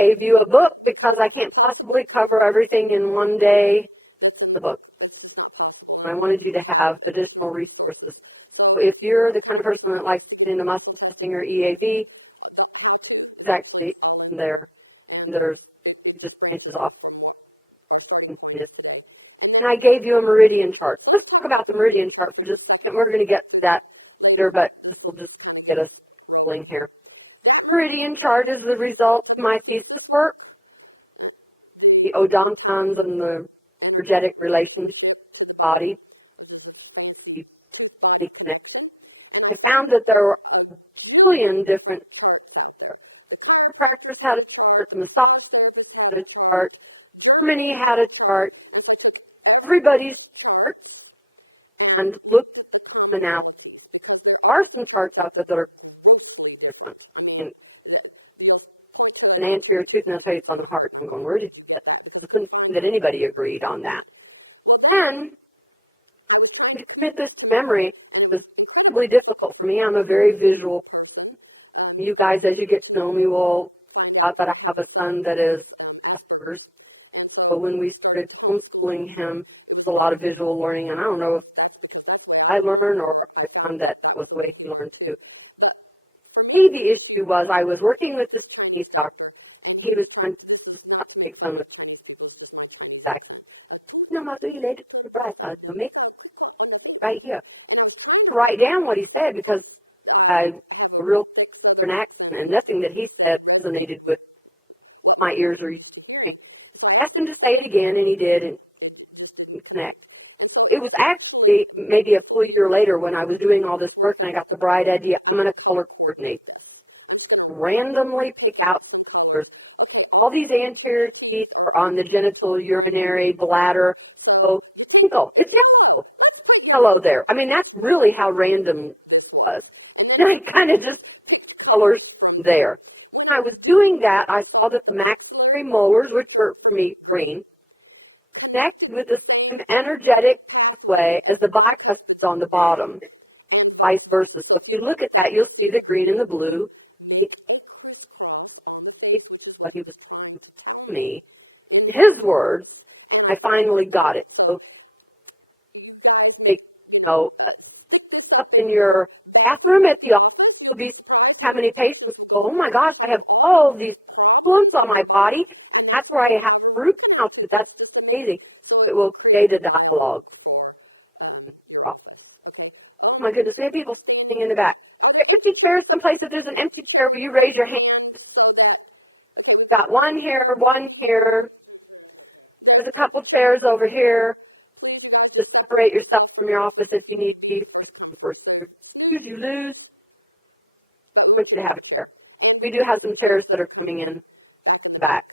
gave you a book because I can't possibly cover everything in one day. The book. I wanted you to have additional resources. So if you're the kind of person that likes to get into muscle testing or EAB, it's actually there. There's just places off. And I gave you a meridian chart. Let's talk about the meridian chart for just a second. We're going to get to that later, but this will just get us going here. Meridian chart is the result of my thesis work. The odontons and the energetic relations to the body. I found that there were a billion different chiropractors had a chart, massage had a chart, Germany had a chart, everybody's chart, and look at them now. There are some charts out there that are different. An anterior tooth and a face on the heart. I'm going, where did you get that? I couldn't find that anybody agreed on that. And to fit this memory is really difficult for me. I'm a very visual. You guys, as you get to know me, will that I have a son that is first. So when we started homeschooling him, a lot of visual learning, and I don't know if I learned or if my son that was the way he learned too. The issue was I was working with this Chinese doctor. He was trying to take some of the back. No, my lady laid it to the right side. So make right here. Write down what he said because I a real different accent and nothing that he said resonated with my ears or I asked him to say it again and he did and connect. It was actually maybe a full year later when I was doing all this work and I got the bright idea, I'm going to color coordinate. Randomly pick out colors. All these anterior teeth are on the genital, urinary, bladder. So, it's helpful. Hello there. I mean, that's really how random it was. I kind of just colors there. When I was doing that, I saw that the maxillary molars, which were for me green, connected with the same energetic way as the bicuspids on the bottom, vice versa. So if you look at that, you'll see the green and the blue. What he was to me, his words, I finally got it. So, up in your bathroom at the office, will be how many patients go, oh my gosh, I have all these influence on my body. That's where I have root canals, but that's crazy. It will data dialogue. Oh my goodness, there are people sitting in the back. There should be chairs someplace if there's an empty chair where you raise your hand. Got one here. There's a couple chairs over here. To separate yourself from your office if you need to. You lose. But you have a chair. We do have some chairs that are coming in back.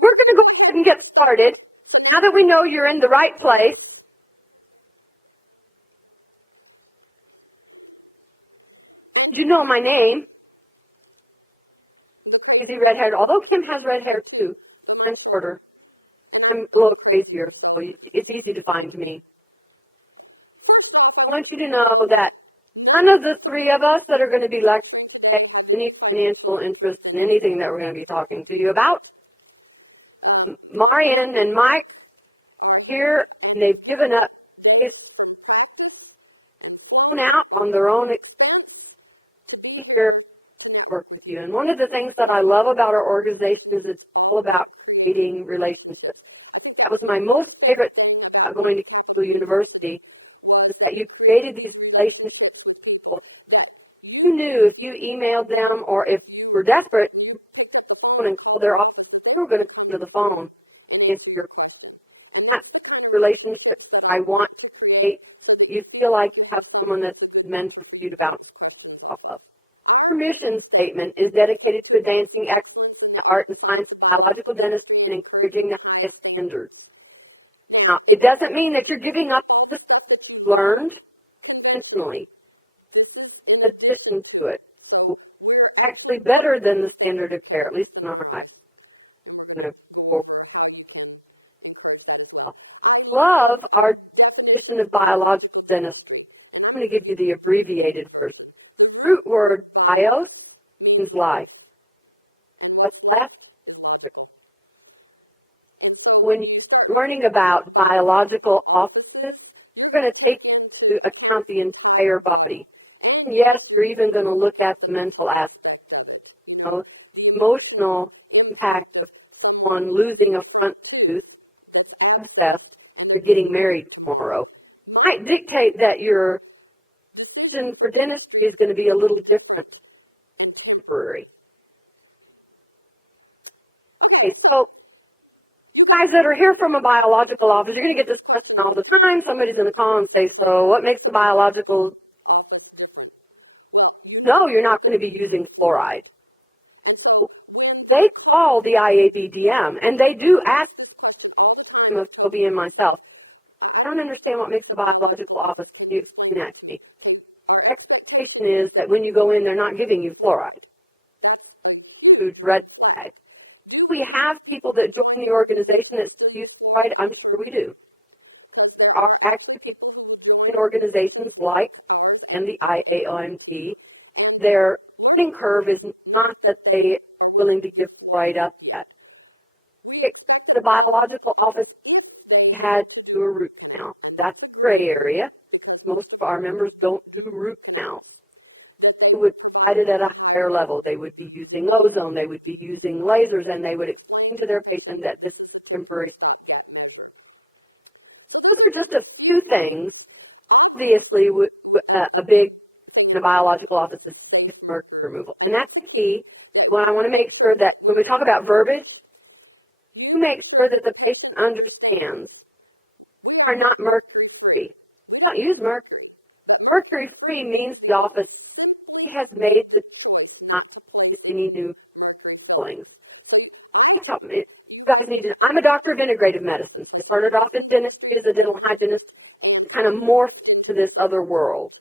We're going to go ahead and get started. Now that we know you're in the right place, you know my name. Is he red-haired? Although Kim has red hair too. I'm shorter. I'm a little crazier, so it's easy to find me. I want you to know that none of the three of us that are going to be lecturing have any financial interest in anything that we're going to be talking to you about. Marjan and Mike here, and they've given up. It's out on their own work with you. And one of the things that I love about our organization is it's all about creating relationships. That was my most favorite thing about going to university, is that you created these relationships with people. You knew if you emailed them or if you were desperate, and call their office, you were going to come to the phone. If you're that relationship, I want to create. You feel like you have someone that's meant to speak about. Our mission statement is dedicated to advancing excellence in art and science, biological dentistry, and encouraging the highest standards. Now, it doesn't mean that you're giving up the learned intentionally. In addition to it, it's actually better than the standard of care, at least in our life. Love our tradition of biological dentistry. I'm going to give you the abbreviated version. Root word bios means life. What's left? When you're learning about biological offices, you're going to take into account the entire body. And yes, you're even going to look at the mental aspect. So, emotional impact of one losing a front tooth, you're getting married tomorrow, might dictate that your vision for dentistry is going to be a little different, temporary. Okay, so guys that are here from a biological office, you're going to get this question all the time. Somebody's going to call and say, so what makes the biological? No, you're not going to be using fluoride. They call the IABDM, and they do ask me and myself. I don't understand what makes the biological office use that. The expectation is that when you go in, they're not giving you fluoride. Food red flag. We have people that join the organization that use fluoride. I'm sure we do. Our active people in organizations like and the IAOMT, their learning curve is not that they are willing to give fluoride up yet. The biological office had to do a root canal. That's a gray area. Most of our members don't do root canals. They would try it at a higher level. They would be using ozone, they would be using lasers, and they would explain to their patient that this is temporary. Those are just a few things. Obviously, a big in a biological office is mercury removal. And that's the key. When I want to make sure that when we talk about verbiage, to make sure that the patient understands we are not mercury-free. Don't use mercury. Mercury-free means the office has made the not any new fillings. You guys need to, I'm a doctor of integrative medicine. I started off as dentistry as a dental hygienist, kind of morphed to this other world.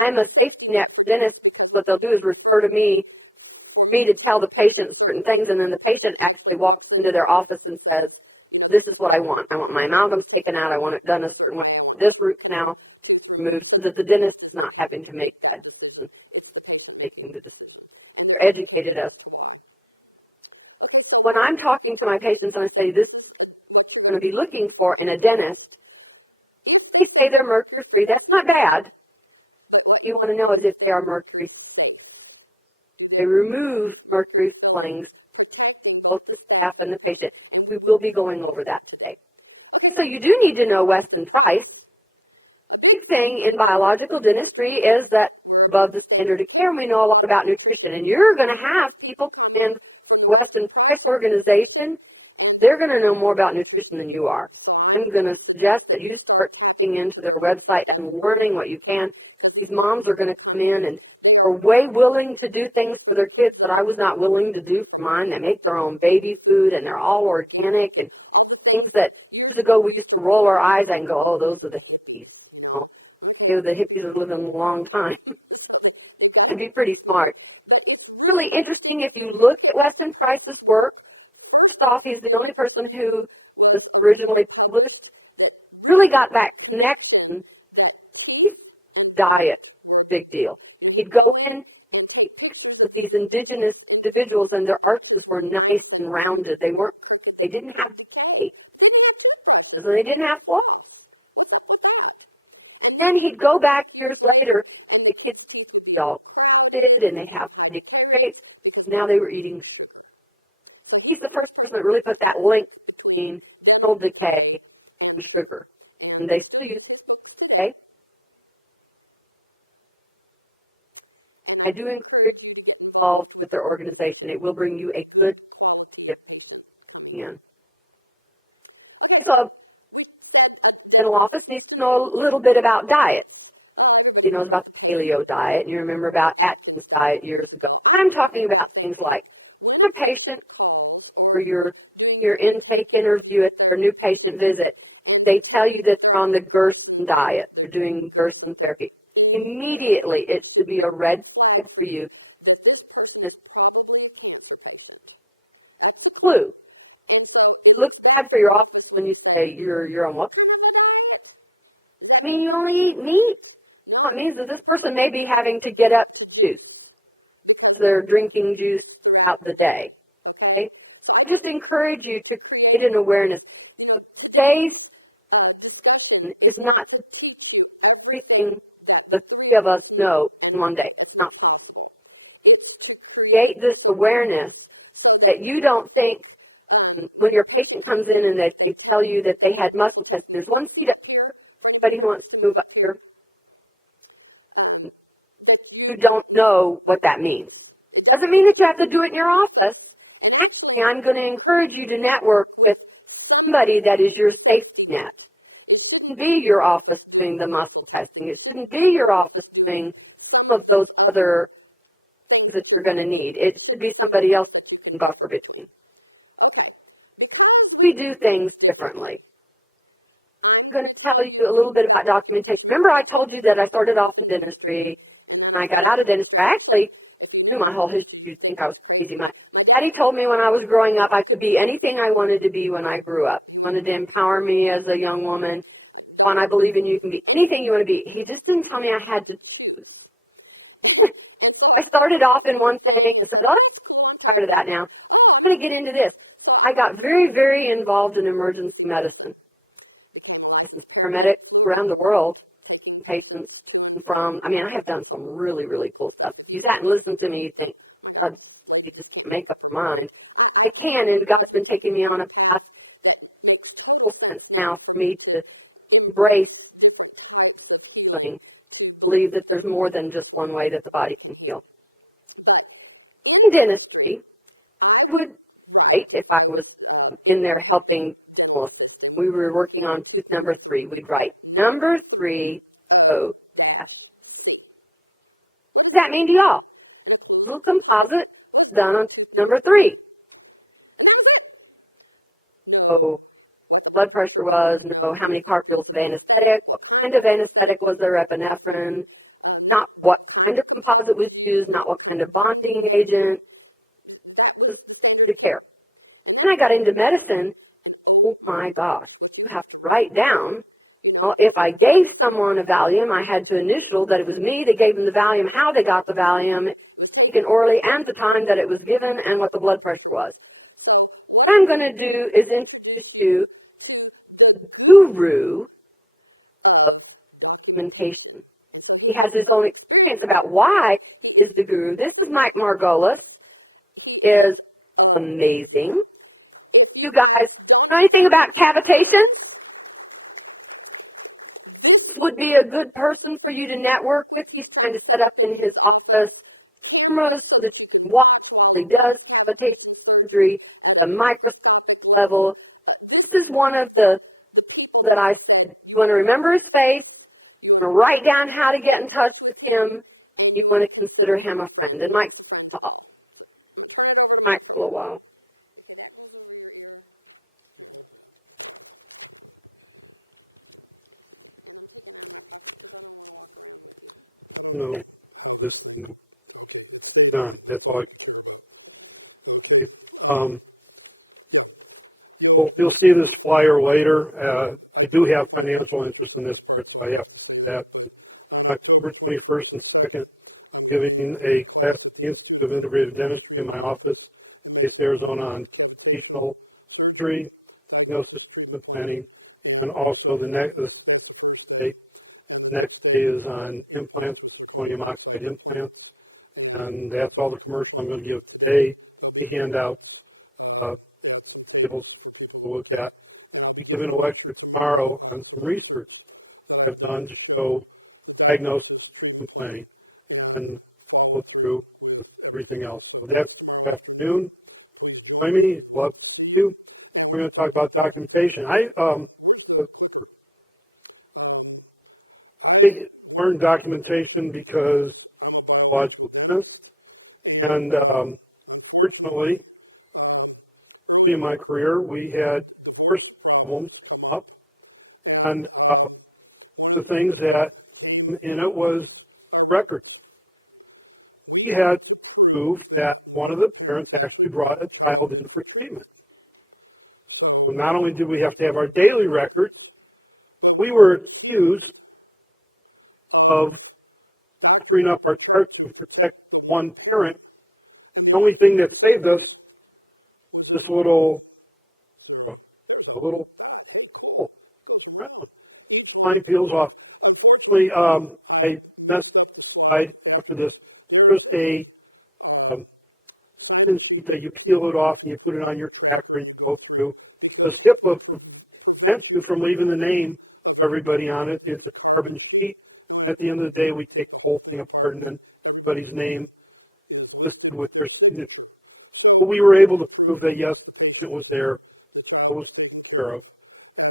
I'm a safety net dentist. What they'll do is refer to me to tell the patient certain things, and then the patient actually walks into their office and says, this is what I want. I want my amalgams taken out. I want it done a certain way. This root canal removed so that the dentist is not having to make that decision. They're educated us. When I'm talking to my patients and I say, this is what I'm going to be looking for in a dentist, they say they're mercury-free. That's not bad. What you want to know is if they are mercury-free. They remove mercury fillings, both the staff and the patient. We will be going over that today. So you do need to know Weston price. The big thing in biological dentistry is that above the standard of care, we know a lot about nutrition. And you're going to have people in Weston price organization, they're going to know more about nutrition than you are. I'm going to suggest that you start looking into their website and learning what you can. These moms are going to come in and are way willing to do things for their kids that I was not willing to do for mine. They make their own baby food, and they're all organic, and things that years ago we used to roll our eyes and go, oh, those are the hippies. Oh, the hippies are living a long time. It'd be pretty smart. It's really interesting if you look at Weston Price's work. First off, he's the only person who was originally published, really got that connection. Diet, big deal. He'd go in with these indigenous individuals, and their arches were nice and rounded. They didn't have teeth, so they didn't have flaws. Then he'd go back years later. The kids all did, and they have big shapes. Now they were eating. He's the first person that really put that link between cell decay and sugar, and they still use it. Okay. I do encourage you to involve with their organization. It will bring you a good in. So, dental office needs to know a little bit about diet. You know about the paleo diet, and you remember about Atkins diet years ago. I'm talking about things like a patient for your intake interview at your new patient visit. They tell you that they're on the Gerson diet. They're doing Gerson therapy. Immediately, it should be a red flag for you. Clue. Look bad for your office when you say you're on what? I mean, you only eat meat. what it means is this person may be having to get up to juice. They're drinking juice out the day. Okay? I just encourage you to get an awareness. Faith is not everything the three of us know in one day. No. Create this awareness that you don't think when your patient comes in and they tell you that they had muscle tension. There's one seat up here. Everybody who wants to move up here. You don't know what that means. Doesn't mean that you have to do it in your office. Actually, I'm going to encourage you to network with somebody that is your safety net. It shouldn't be your office doing the muscle testing. It shouldn't be your office doing some of those other things that you're going to need. It should be somebody else God forbid. We do things differently. I'm going to tell you a little bit about documentation. Remember I told you that I started off in dentistry, and I got out of dentistry. I actually knew my whole history. You'd think I was crazy. My daddy told me when I was growing up I could be anything I wanted to be when I grew up. He wanted to empower me as a young woman. And I believe in you can be anything you want to be. He just didn't tell me I had to. I started off in one thing and said, oh, I'm tired of that now. I'm going to get into this. I got very, very involved in emergency medicine. Paramedics around the world, patients from, I have done some really, really cool stuff. You sat and listened to me, you think, God, you just make up your mind. I can, and God's been taking me on a path now for me to embrace something, believe that there's more than just one way that the body can heal. In dentistry, I would say if I was in there helping people, we were working on tooth number 3, we'd write number 3, O. What does that mean to y'all? Little composite done on tooth number 3. So blood pressure was, know how many cartwheels of anesthetic, what kind of anesthetic was there, epinephrine, not what kind of composite was used, not what kind of bonding agent, just to care. Then I got into medicine. Oh my gosh, you have to write down. Well, if I gave someone a Valium, I had to initial that it was me that gave them the Valium, how they got the Valium, taken orally, and the time that it was given, and what the blood pressure was. What I'm going to do is introduce you to the guru of documentation. He has his own experience about why he's the guru. This is Mike Margolis. Is amazing. You guys know anything about cavitation? Would be a good person for you to network with. He's kind of set up in his office cameras so that you can watch how he does cavitation surgery at the microscope level. This is one of the that I want to remember his face, write down how to get in touch with him. You want to consider him a friend. And Mike's for a while. No, just done. That's all. You'll see this flyer later. I do have financial interest in this, but I have that. October 21st and 2nd, giving a class Institute of Integrative Dentistry in my office, based Arizona, on facial surgery, diagnosis, planning, and also the next day is on implants, sodium oxide implants, and that's all the commercial I'm going to give today. We hand out skills with that. We give a lecture tomorrow on some research I've done to show diagnosis and planning, and go through everything else. So that's this afternoon. Join me. Love to see you. We're going to talk about documentation. I learned documentation because of logical sense, and fortunately, in my career, we had first problems up, and the things that in it was records. We had to prove that one of the parents actually brought a child in for treatment. So not only did we have to have our daily records, we were accused of bring up our charts to protect one parent. The only thing that saved us is this little oh, line peels off. Actually, I to this. There's a that you peel it off and you put it on your tractor and you go through. The HIPAA prevents you from leaving the name of everybody on it. It's a carbon sheet. At the end of the day, we take the whole thing apart and then everybody's name is listed with their signature. But we were able to prove that, yes, it was there. It was taken.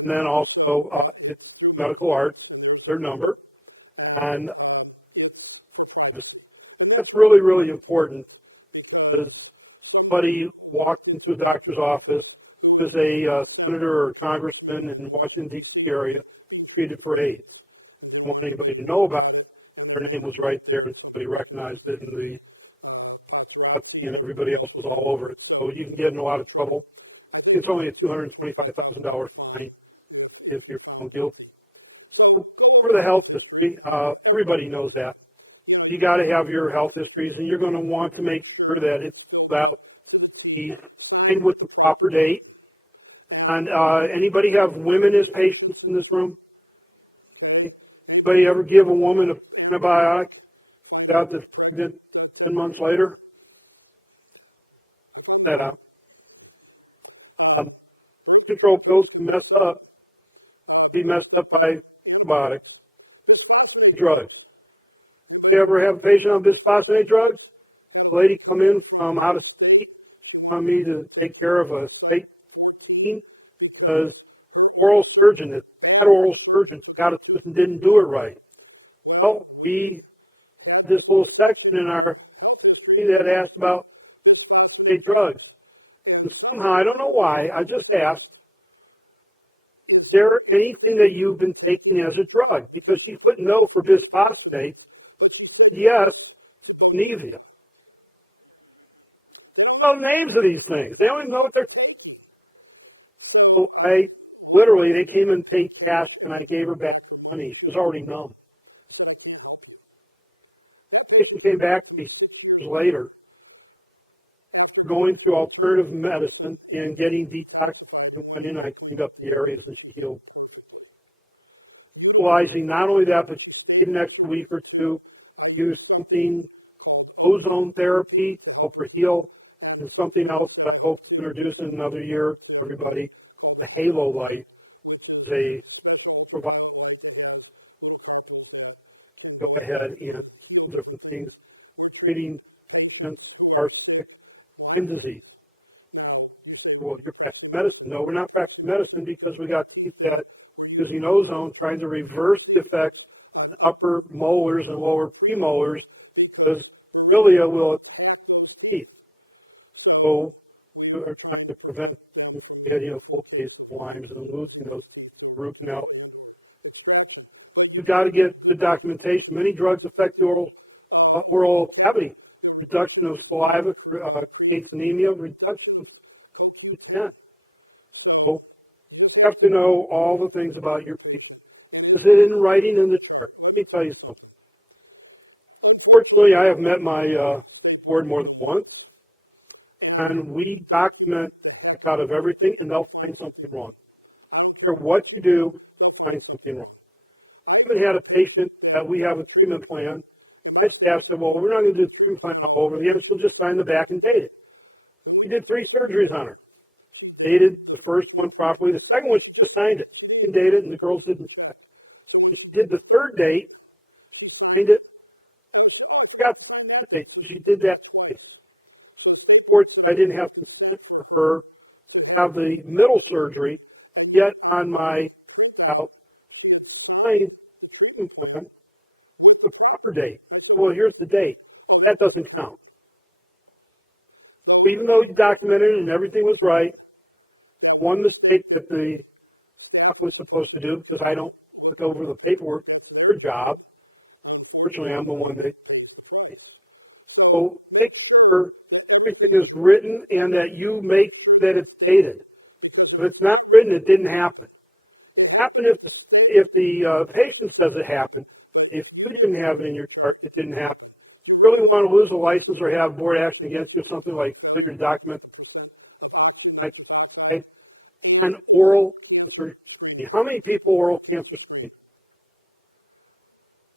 And then also, it's medical arts, their number. And that's really, really important. Because somebody walks into a doctor's office, is a senator or congressman in Washington, D.C. area, treated for AIDS. I don't want anybody to know about it. Her name was right there, and somebody recognized it, and and everybody else was all over it. So you can get in a lot of trouble. It's only a $225,000 fine if you're found guilty. For the health history, everybody knows that. You got to have your health histories, and you're going to want to make sure that it's about and with the proper date. And anybody have women as patients in this room? Anybody ever give a woman a antibiotic out that's 10 months later? That out. Control pills can mess up. Be messed up by antibiotics. Drugs. You ever have a patient on bisphosphonate drugs? A lady come in from out of state on me to take care of a state team because oral surgeon, that oral surgeon got it and didn't do it right. So we had this little section in our that asked about state drugs. And somehow, I don't know why, I just asked, is there anything that you've been taking as a drug? Because he put no for bisphosphonate. Yes, magnesium. Oh, names of these things. They don't even know what they're. So they came and paid cash, and I gave her back money. It was already numb. She came back to me years later, going through alternative medicine and getting detoxified. Went in, I cleaned up the areas and healed. Realizing not only that, but in the next week or two, use something, ozone therapy, help her heal, and something else that I hope to introduce in another year for everybody. The halo light is a provide. Go ahead and different things, treating arsenic and disease. Well, you're practicing medicine. No, we're not practicing medicine because we got to keep that using ozone, trying to reverse the effects on upper molars and lower premolars, because cilia will eat. So we're trying to prevent getting full case of Lyme's and losing those root canal. You've got to get the documentation. Many drugs affect the oral cavity. Reduction of saliva creates anemia, reduction of extent. So you have to know all the things about your patient. Is it in writing in the chart? Let me tell you something. Fortunately, I have met my board more than once, and we document out of everything, and they'll find something wrong. No matter what you do, find something wrong. I haven't had a patient that we have a treatment plan. I just asked them, well, we're not going to do the true final over the end, so just sign the back and date it. We did 3 surgeries on her. Dated the first one properly. The second one, she just signed it. She dated it, and the girls didn't sign it. She did the third date, signed it. She got the date. She did that. Unfortunately, I didn't have consent for her to have the middle surgery yet on my proper date. Well, here's the date. That doesn't count. So even though you documented it and everything was right, one mistake that the staff was supposed to do, because I don't look over the paperwork, it's their job. Fortunately, I'm the one that. So make sure everything is written and that you make that it's dated. If it's not written, it didn't happen. It happened if the patient says it happened. if you didn't have it in your chart, it didn't happen. If you really want to lose a license or have board action against you, something like your documents, okay, and oral surgery. How many people oral cancer screen?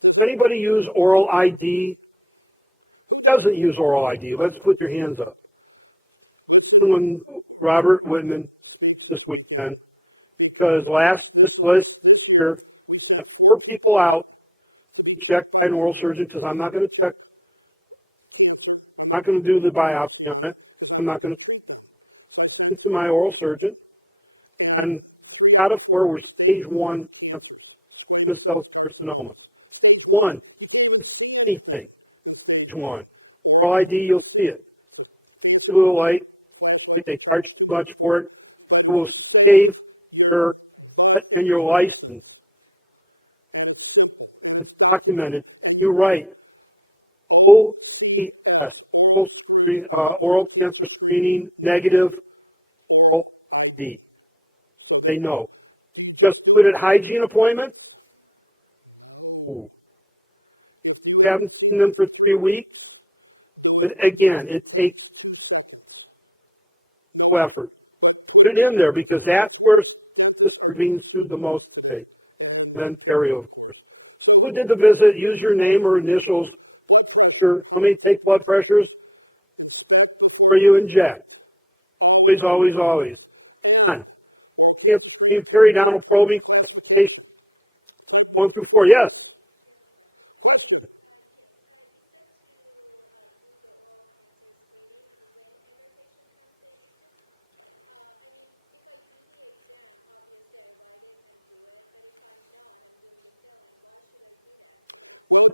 Does anybody use oral ID? Doesn't use oral ID? Let's put your hands up. Someone, Robert Whitman, this weekend, because this list here, 4 people out, checked by an oral surgeon, because I'm not going to check. I'm not going to do the biopsy on it. I'm not going to check it to my oral surgeon. And out of 4 were stage 1 squamous cell carcinoma. 1, anything. Stage 1. Oral ID, you'll see it. It's a little light. They charge too much for it. It will save your license. It's documented. You write OCS, oral cancer screening negative OD. They know. Just put it hygiene appointments. Ooh. Haven't seen them for 3 weeks. But again, it takes effort. Put it in there because that's where this being sued the most today. Then carry over. Who did the visit? Use your name or initials. How many take blood pressures? Or you inject? Always. If you carry down a probing case 1 through 4, yes.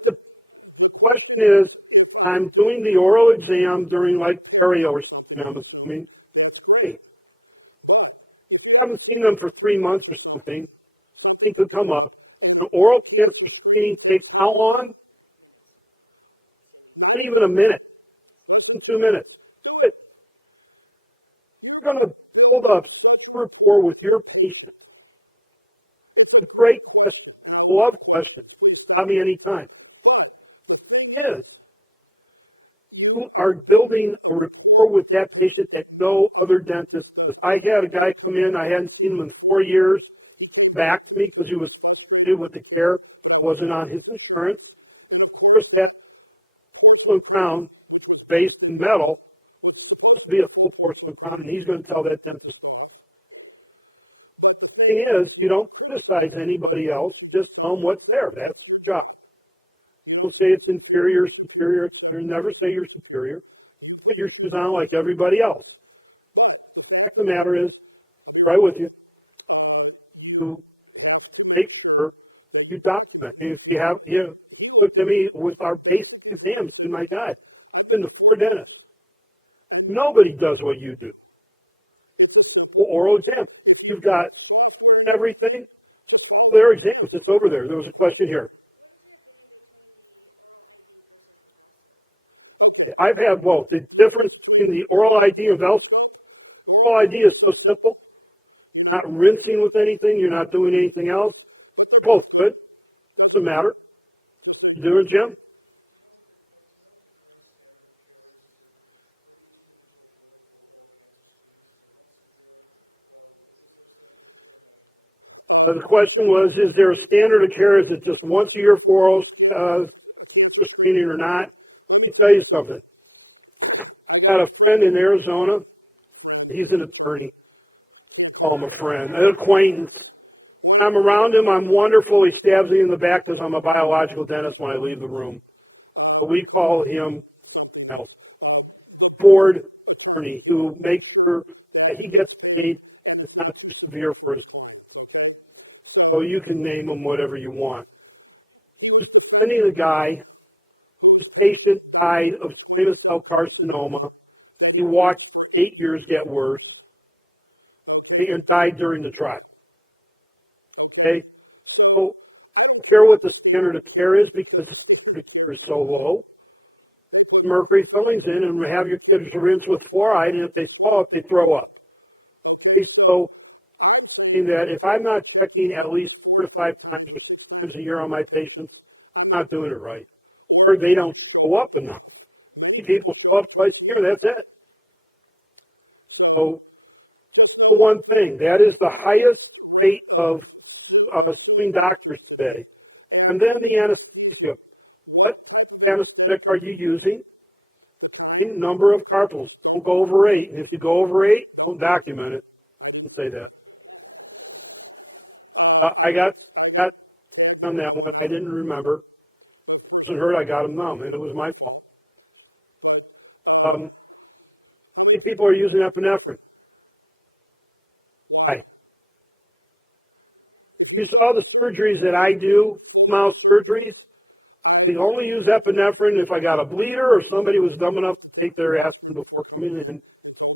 The question is, I'm doing the oral exam during like perio or something, I'm assuming. Hey, I haven't seen them for 3 months or something. They could come up. The oral cancer screening takes how long? Not even a minute. 2 minutes. You're going to hold up rapport with your patient. It's a great love question. Stop me anytime. Is you are building a rapport with that patient that no other dentist. If I had a guy come in, I hadn't seen him in 4 years, back to me because he was new with the care, wasn't on his insurance. First had crown based in metal to be a full porcelain crown, and he's going to tell that dentist. The thing is, you don't criticize anybody else, just tell them what's there. That's the job. Don't say it's inferior, superior. Never say you're superior. Put your shoes on like everybody else. The matter is, right with you, to make sure you document. And if you look at me with our basic exams, my God, I've been to 4 dentists. Nobody does what you do. Well, oral exam. You've got everything. Clear exams. It's over there. There was a question here. I've had both. The difference in the oral ID of else. Oral ID is so simple. You're not rinsing with anything. You're not doing anything else. Both good. Doesn't matter. You doing, Jim? The question was, is there a standard of care? Is it just once a year for oral screening or not? Let me tell you something. I had a friend in Arizona. He's an attorney. Call him a friend, an acquaintance. I'm around him. I'm wonderful. He stabs me in the back because I'm a biological dentist when I leave the room. So we call him board attorney who makes sure that he gets paid to kind of persevere for his. So you can name him whatever you want. Sending the guy, his patient died of squamous cell carcinoma. He watched 8 years get worse and died during the trial. Okay? So compare what the standard of care is because it's so low. Mercury fillings in and have your kids rinse with fluoride, and if they fall up, they throw up. Okay, so in that if I'm not checking at least 4 to 5 times a year on my patients, not doing it right. Or they don't show up enough. People show up twice a year, that's it. So, for one thing, that is the highest rate of seeing doctors today. And then the anesthesia. What anesthetic are you using? The number of carpals. Don't go over 8. And if you go over 8, don't document it. Don't say that. I got on that one. I didn't remember. It wasn't hurt. I got them numb, and it was my fault. How many people are using epinephrine? Right. These all the surgeries that I do, mouth surgeries, they only use epinephrine if I got a bleeder or somebody was dumb enough to take their aspirin before coming in.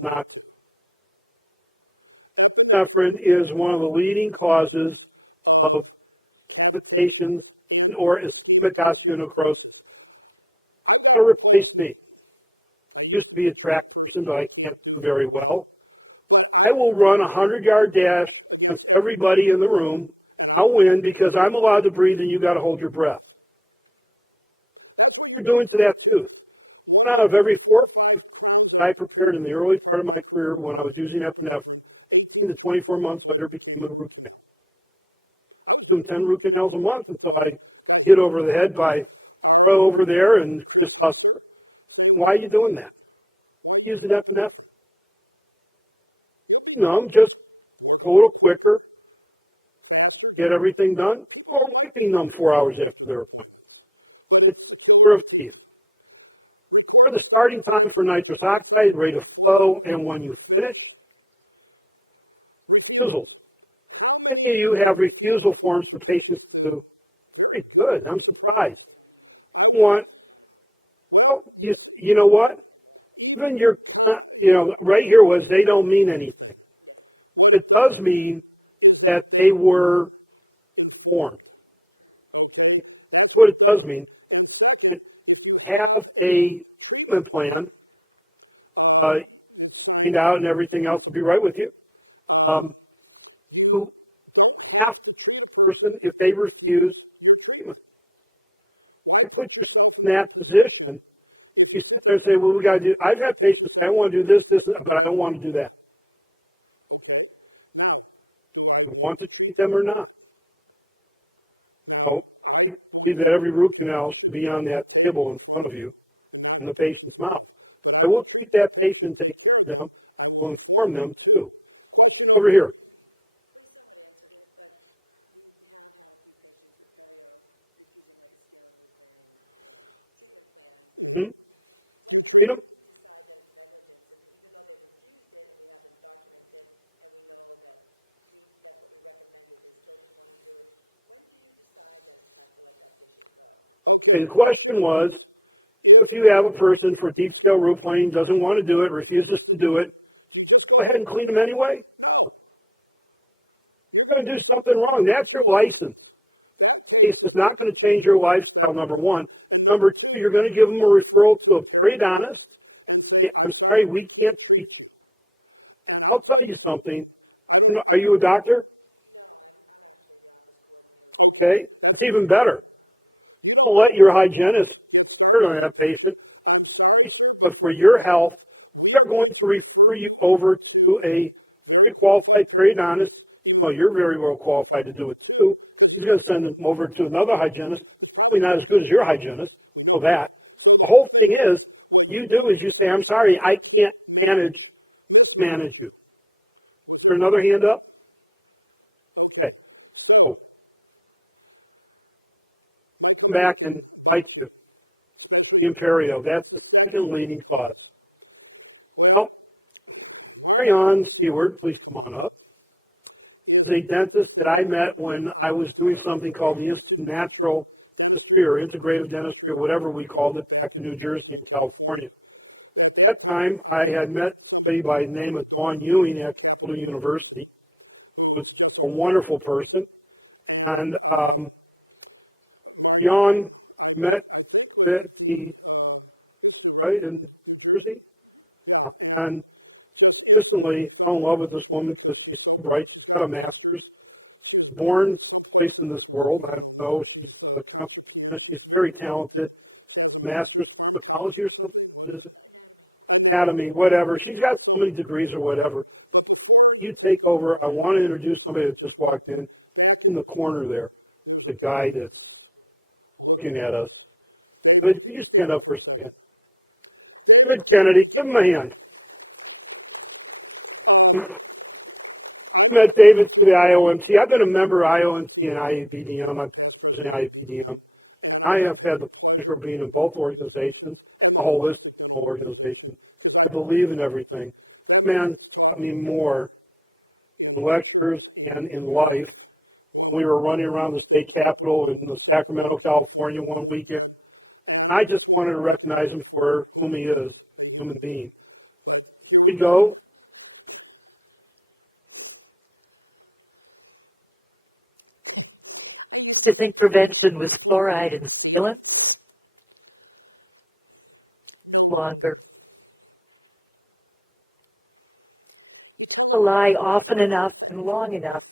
Not. Epinephrine is one of the leading causes of complications or ischemic osteonecrosis. It's going to replace me. I used to be a track person, but I can't do very well. I will run a 100-yard dash against everybody in the room. I'll win because I'm allowed to breathe and you got to hold your breath. You're doing to that too. Out of every 4 I prepared in the early part of my career when I was using epinephrine, in the 24 months later became a root canal. Doing 10 root canals a month until I hit over the head by go over there and just hustle. Why are you doing that? Using epinephrine? No, just a little quicker, get everything done, or keeping them 4 hours after they're done. It's for teeth. For the starting time for nitrous oxide, rate of flow, and when you finish, refusal. Many of you have refusal forms for patients to do. Very good. I'm surprised. You want, well, you know what? Even your, right here was they don't mean anything. It does mean that they were formed. That's what it does mean. It has a treatment plan, find out and everything else to be right with you. Who ask the person if they refuse treatment. I put you in that position. You sit there and say, well, we got to do, I've got patients, I want to do this, but I don't want to do that. You want to treat them or not? So, you see that every root canal should be on that table in front of you in the patient's mouth. I will treat that patient, take care of them, will inform them too. Over here. See them? Okay, the question was, if you have a person for deep scale roof planing, doesn't want to do it, refuses to do it, go ahead and clean them anyway. You're going to do something wrong. That's your license. It's not going to change your lifestyle, number one. Number two, you're going to give them a referral to a periodontist. I'm sorry, we can't speak. I'll tell you something. Are you a doctor? Okay, it's even better. Don't let your hygienist hurt on that patient. But for your health, they're going to refer you over to a qualified periodontist. Well, you're very well qualified to do it too. He's going to send them over to another hygienist, probably not as good as your hygienist, so that. The whole thing is, you do is you say, I'm sorry, I can't manage you. Is there another hand up? Okay. Oh. Come back and fight you. Imperio, that's the second leading cause. Well, Marjan Seywerd, please come on up. He's a dentist that I met when I was doing something called the Natural Dentistry, Integrative Dentistry, or whatever we called it, back in New Jersey and California. At that time, I had met somebody by the name of Ewing at Capital University. He was a wonderful person. And John met the right in New Jersey, and consistently fell in love with this woman because she's so bright. She's got a master's, born, placed in this world. I don't know. She's She's very talented. Master's of psychology or something. Anatomy, whatever. She's got so many degrees or whatever. You take over. I want to introduce somebody that just walked in the corner there. The guy that's looking at us. But you stand up for a second. Good, Kennedy. Give him a hand. I met David to the IAOMT. I've been a member of IAOMT and IABDM. I'm in IABDM. I have had the pleasure of being in both organizations, a holistic organization. I believe in everything. Man, I mean more in lectures and in life. We were running around the state capitol in Sacramento, California one weekend. I just wanted to recognize him for whom he is, human being. You go. To think prevention with fluoride and sealants longer. To lie often enough and long enough.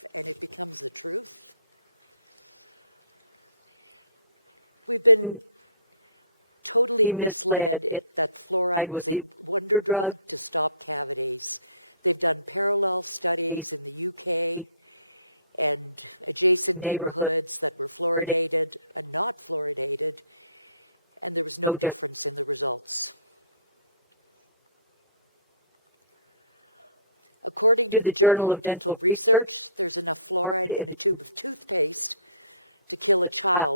He misled it. I was used for drugs. Neighborhood. So different. To the Journal of Dental Research, or to the staff.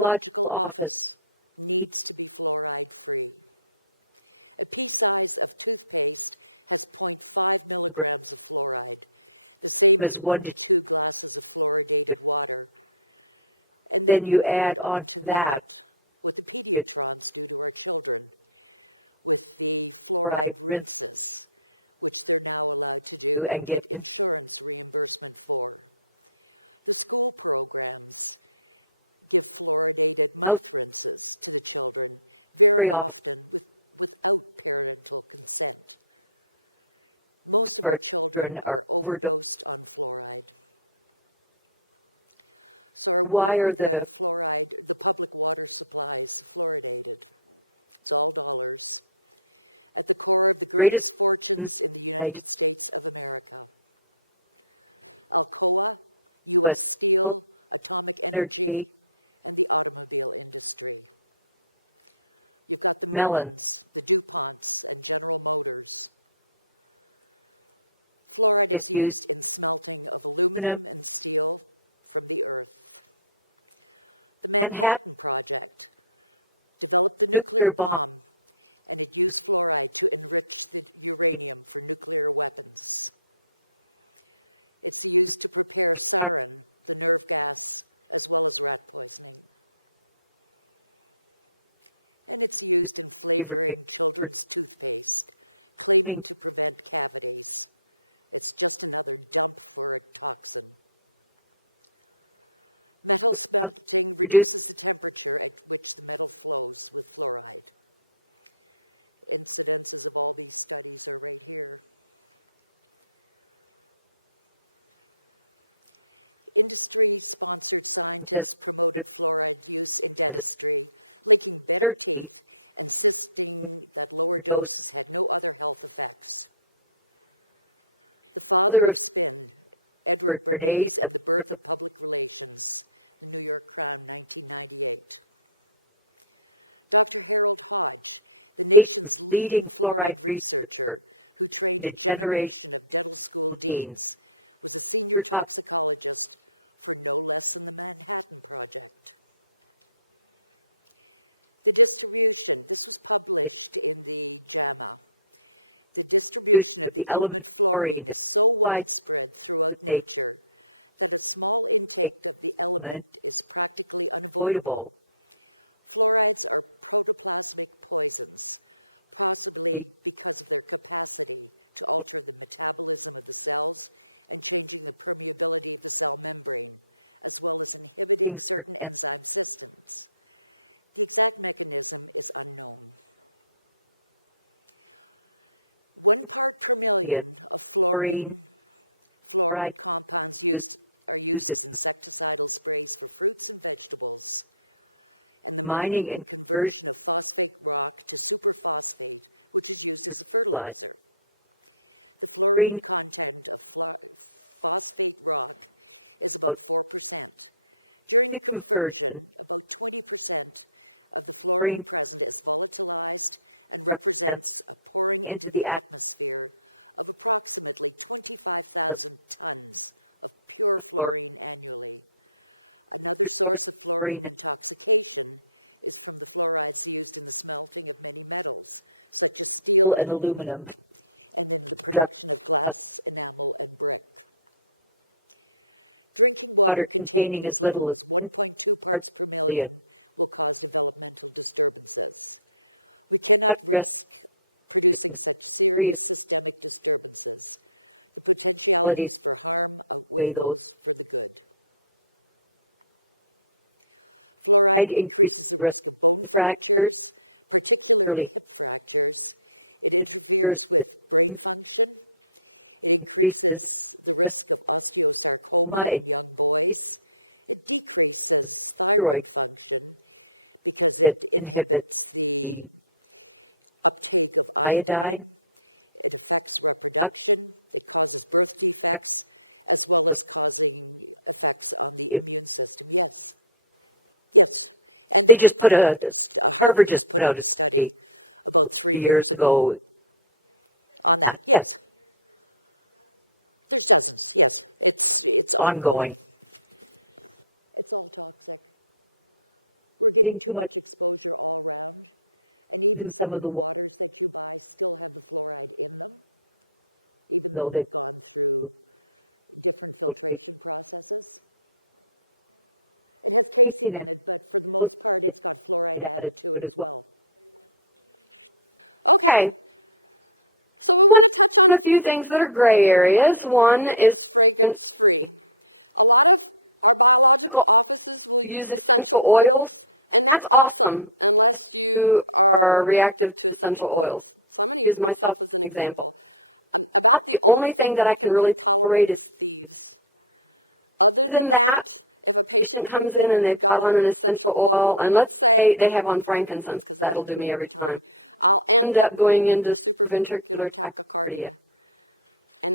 Logical office. There's one. Then you add on to that. It's right risk and get it. No, very often. For children are overdose. Why are the greatest but energy melon if you know and have nuclear bomb reduce because energy goes literally for days of leading fluoride researcher in generation teams. The element story that to take unavoidable things for cancer. chlorine, right? Use it. Mining and conversion of blood. Green conversion. Green into the atmosphere or green and aluminum. Water containing as little as 1 parts per billion. Just qualities those. Egg increases the risk of fractures, early. Increases the my steroid that inhibits the iodine. They just put Harvard just put out a study 2 years ago. Yes, ongoing. Eating too much in some of the water. So they as well. Okay. Let's do a few things that are gray areas. One is use essential oils. That's awesome. Who are reactive to essential oils. Use myself as an example. That's the only thing that I can really tolerate is other than that, patient comes in and they put on an essential oil, and let's say they have on frankincense. That'll do me every time. Ends up going into ventricular tachycardia.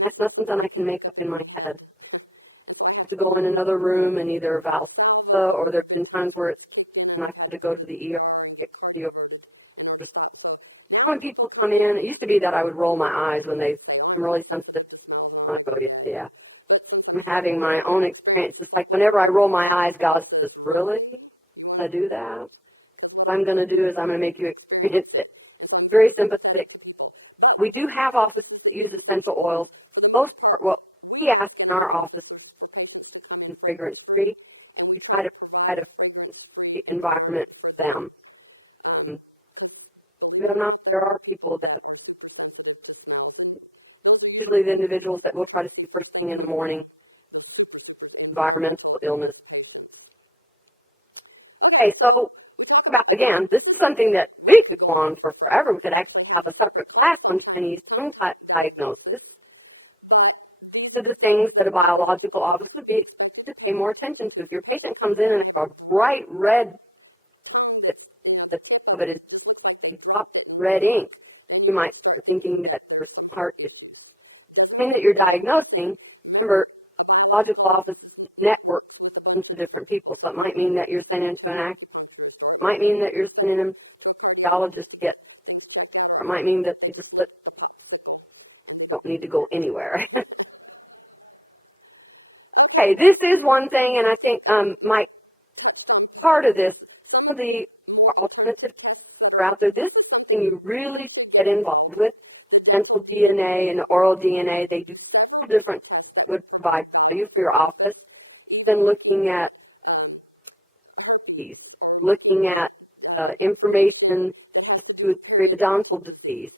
That's not something I can make up in my head. I have to go in another room and either valve or there's been times where it's and I had to go to the ER. When people come in, it used to be that I would roll my eyes when I'm really sensitive. I go, yeah. I'm having my own experience. It's like whenever I roll my eyes, God says, really? I do that? What I'm going to do is I'm going to make you experience it. Very sympathetic. We do have offices that use essential oils. Most part, what we ask in our office is fragrance free. We try to provide a fragrance environment for them. There are people that, usually the individuals that we'll try to see first thing in the morning, environmental illness. Okay, so again, this is something that we could go on for forever. We could actually have a separate class on Chinese tongue diagnosis. These are the things that a biological office would be to pay more attention to. If your patient comes in and it's a bright red, but it's red ink, you might be thinking that there's some heart issue. The thing that you're diagnosing, remember, biological office networks into different people. So it might mean that you're sending to an actor. It might mean that you're sending them to geologist kit. Or it might mean that they just don't need to go anywhere. Okay, this is one thing, and I think my part of this, the alternatives are out there. This is something you really get involved with. Dental DNA and oral DNA, they do different would provide value for your office. Then looking at information to the dental disease.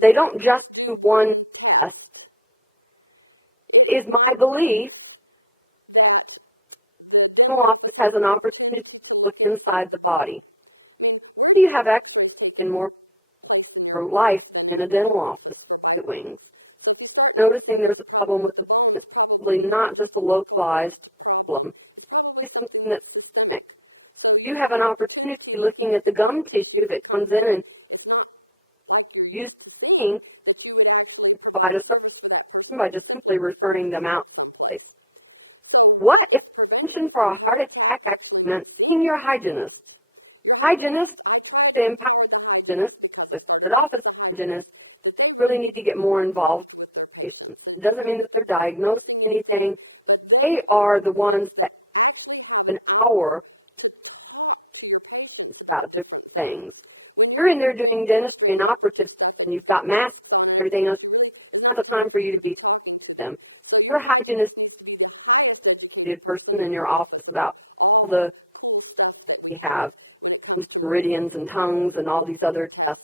They don't just do one test. Is my belief the office has an opportunity to look inside the body. So you have access in more for life in a dental office at Ewing. noticing there's a problem with the tooth, it's probably not just a localized problem. It's something that's systemic. You have an opportunity looking at the gum tissue that comes in and use pain to provide a solution by just simply returning them out. What is the prevention for a heart attack accident? Seeing your hygienist. Hygienist, the impact hygienist, the office hygienist, really need to get more involved. It doesn't mean that they're diagnosed with anything. They are the ones that an hour about different things. You're in there doing dentistry and operative, and you've got masks and everything else. It's not the time for you to be with them. Your hygienist is the person in your office about all the you have meridians and tongues and all these other tests.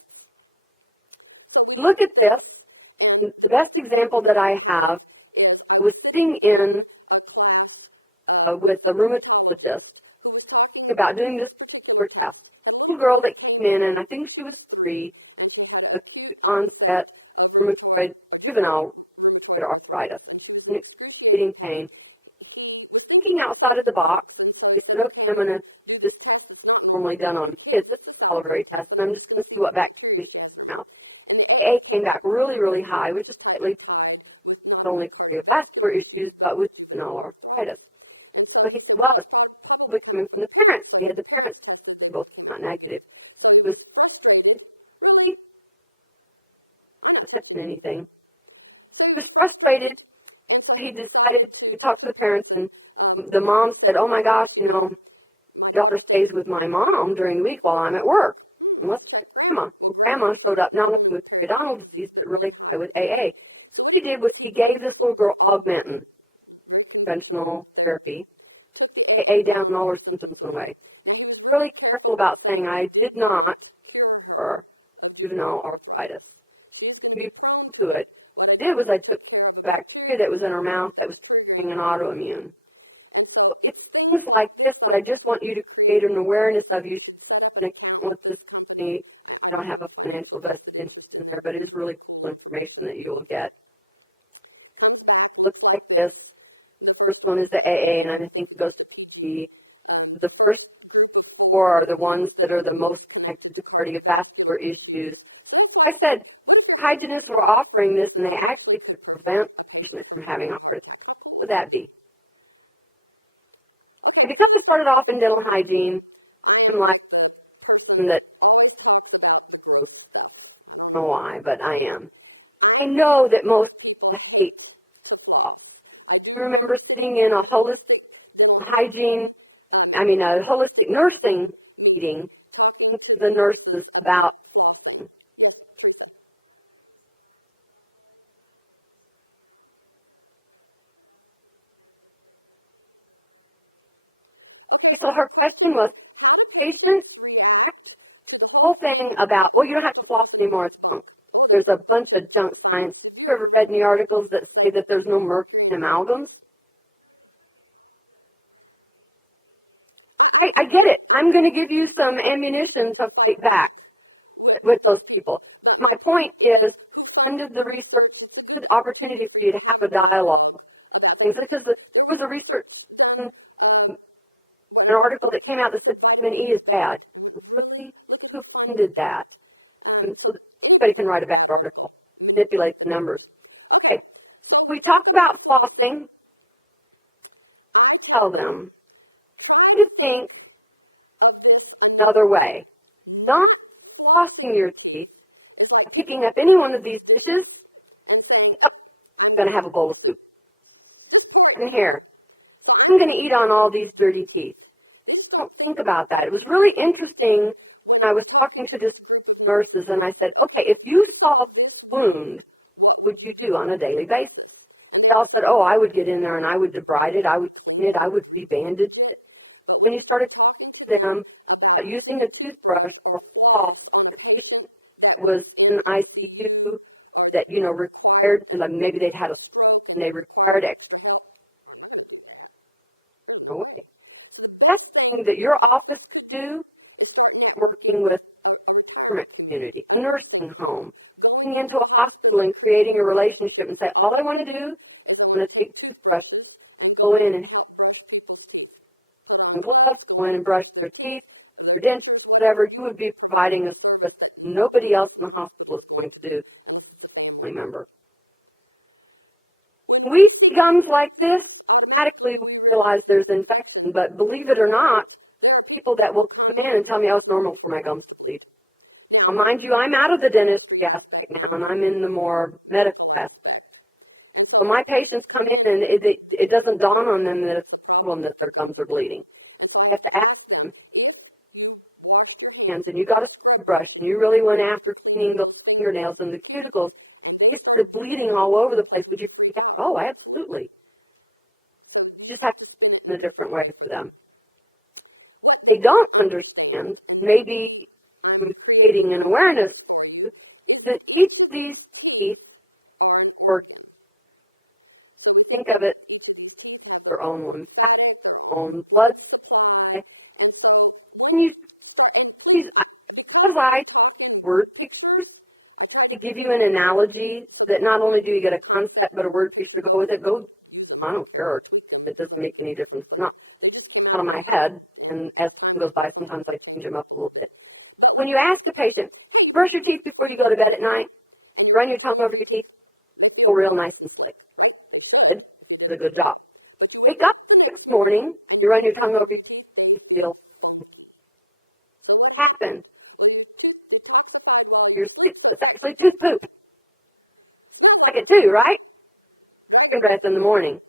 Look at this. The best example that I have was sitting in with a rheumatologist about doing this test. A girl that came in, and I think she was 3, onset rheumatoid juvenile arthritis, and excruciating pain. Looking outside of the box, it's an examiner. This is normally done on kids. This is a salivary test, and I'm just going to see what bacteria now. A came back really, really high, which is slightly only cardiovascular issues, but with juvenile arthritis. But he was coming from the parents. He had the parents both not negative. It was anything. He was frustrated. He decided to talk to the parents, and the mom said, "Oh my gosh, daughter stays with my mom during the week while I'm at work." And let's Grandma showed up not only with periodontal disease, but really with AA. What she did was she gave this little girl Augmentin, conventional therapy, AA down all her symptoms away. Really careful about saying I did not for juvenile arthritis. We to it. What I did was I took bacteria that was in her mouth that was an autoimmune. So it's things like this, but I just want you to create an awareness of you. I don't have a financial vested interest in there, but it is really cool information that you will get. Looks like this. The first one is the AA, and I think it goes to the first 4 are the ones that are the most connected to cardiovascular issues. Like I said, hygienists were offering this, and they actually could prevent patients from having arthritis. What would that be? Because I started off in dental hygiene, I'm like that. I don't know why, but I am. I know that most hate. I remember sitting in a holistic nursing meeting with the nurses about so her question was, patients, whole thing about, you don't have to floss anymore. It's junk. There's a bunch of junk science. Have you ever read any articles that say that there's no mercury in amalgams? Hey, I get it. I'm going to give you some ammunition to fight back with those people. My point is, end of the research, it's an opportunity for you to have a dialogue. And because there was a research, an article that came out that said vitamin E is bad. Who funded that? And so anybody can write a bad article, manipulate the numbers. Okay. We talk about flossing. Tell them, you think another way. Not flossing your teeth, picking up any one of these dishes, I'm going to have a bowl of soup. And here, I'm going to eat on all these dirty teeth. Don't think about that. It was really interesting. I was talking to just nurses, and I said, okay, if you saw a wound, what would you do on a daily basis? They all said, I would get in there, and I would debride it, I would clean it, I would de-bandage it. When you started to them using a toothbrush for floss, was an ICU that, required, like maybe they'd had and they required extra. That's something that your office do, working with the community, a nursing home, Going into a hospital and creating a relationship and say, all I want to do is I'm going to take this brush, go in and go in and brush your teeth, your dentist, whatever. You would be providing a service nobody else in the hospital is going to do. Remember. When we see gums like this, automatically we realize there's infection, but believe it or not, people that will come in and tell me, oh, it's normal for my gums to bleed. Now, mind you, I'm out of the dentistry aspect now, and I'm in the more medical aspect. When my patients come in, and it doesn't dawn on them that it's a problem that their gums are bleeding. You have to ask them. And you got a brush, and you really went after cleaning those fingernails and the cuticles. They're bleeding all over the place. Would you say, oh, absolutely. You just have to speak in a different way to them. They don't understand, maybe creating an awareness that each of these teeth, or think of it, their own one, own blood. Okay. When you what I word pictures, I give you an analogy that not only do you get a concept, but a word picture to go with it. I don't care. It doesn't make any difference. It's not out of my head, and as it goes by, sometimes I change them up a little bit. When you ask the patient, brush your teeth before you go to bed at night, run your tongue over your teeth, go real nice and slick. It's a good job. Wake up this morning, you run your tongue over your teeth, still happens. Your teeth is actually tooth poop. Like it too, right? Congrats in the morning.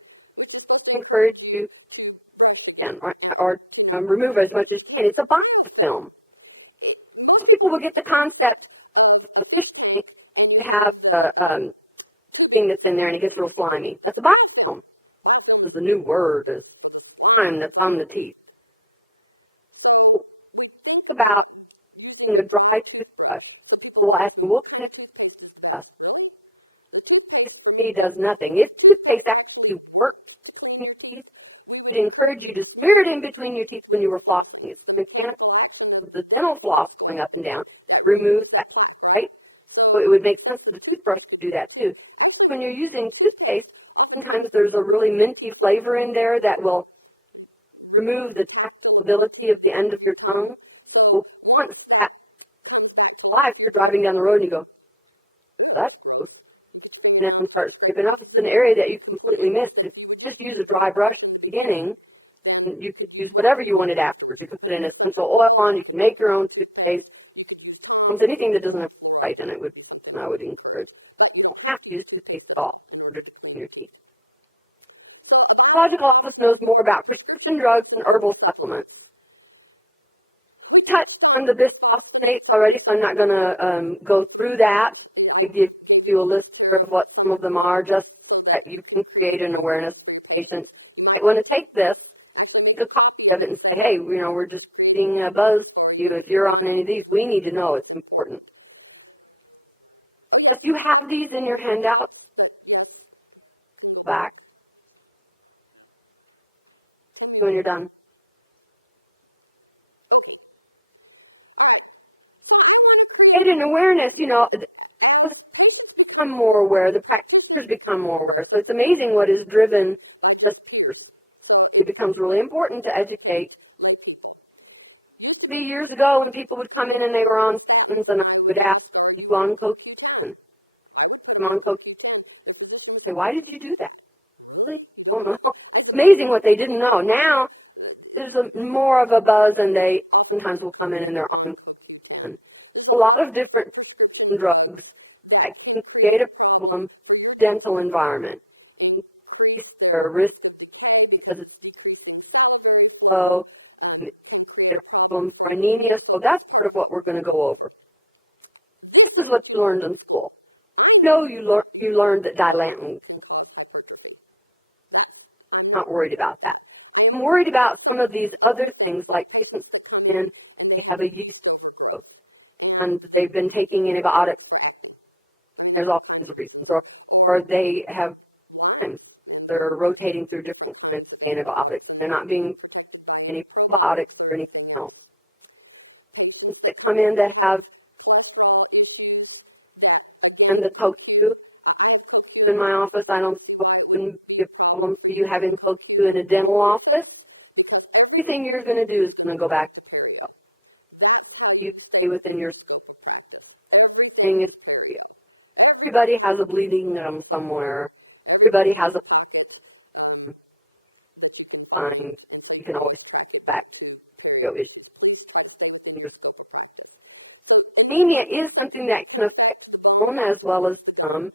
Encourage you or remove as much as you can. It's a box film. People will get the concept to have the thing that's in there and it gets real slimy. That's a box film. It's a new word. It's time that's on the teeth. It's about dry toothbrush. We'll ask them, what's next? It does nothing. If toothpaste actually works, it encourage you to smear it in between your teeth when you were flossing. You can't the dental floss going up and down, remove that, right? So it would make sense for the toothbrush to do that too. When you're using toothpaste, sometimes there's a really minty flavor in there that will remove the tactability of the end of your tongue. So once that live, you're driving down the road and you go, that's good. And then start skipping up. It's an area that you completely missed. If you just use a dry brush at the beginning, you could use whatever you wanted after. You could put in essential oil on. You can make your own toothpaste. Anything that doesn't have salt in it I would encourage. You don't have to use toothpaste at all for your teeth. Psychological office knows more about prescription drugs and herbal supplements. We touched on the bisphosphonates already, so I'm not going to go through that. I give you a list of what some of them are, just that you can create an awareness patient. I want to take this, take a copy of it, and say, hey, we're just seeing a buzz. If you're on any of these, we need to know. It's important. If you have these in your handouts, back when you're done. Get an awareness, become more aware. The practitioners become more aware. So it's amazing what is driven the it becomes really important to educate. 3 years ago, when people would come in and they were on systems, and I would ask, you on cocaine? I'm on cocaine. Say, why did you do that? I don't know. Amazing what they didn't know. Now, there's more of a buzz, and they sometimes will come in and they're on cocaine. A lot of different drugs that can create a problem dental environment. They're risky because it's so problems for anemia, so that's sort of what we're going to go over. This is what's learned in school. You learned that dilantin. I'm not worried about that. I'm worried about some of these other things, like patients in they have a yeast and they've been taking antibiotics. There's all kinds of reasons, or they have they're rotating through different antibiotics. They're not being any probiotics or anything else. They come in that have and the tofu in my office. I don't give problems to you having tofu in a dental office. Everything you're going to do is going to go back to you stay within your thing. Everybody has a bleeding gum somewhere. Everybody has a fine. You can always back to your issues. Anemia is something that can affect some as well as some.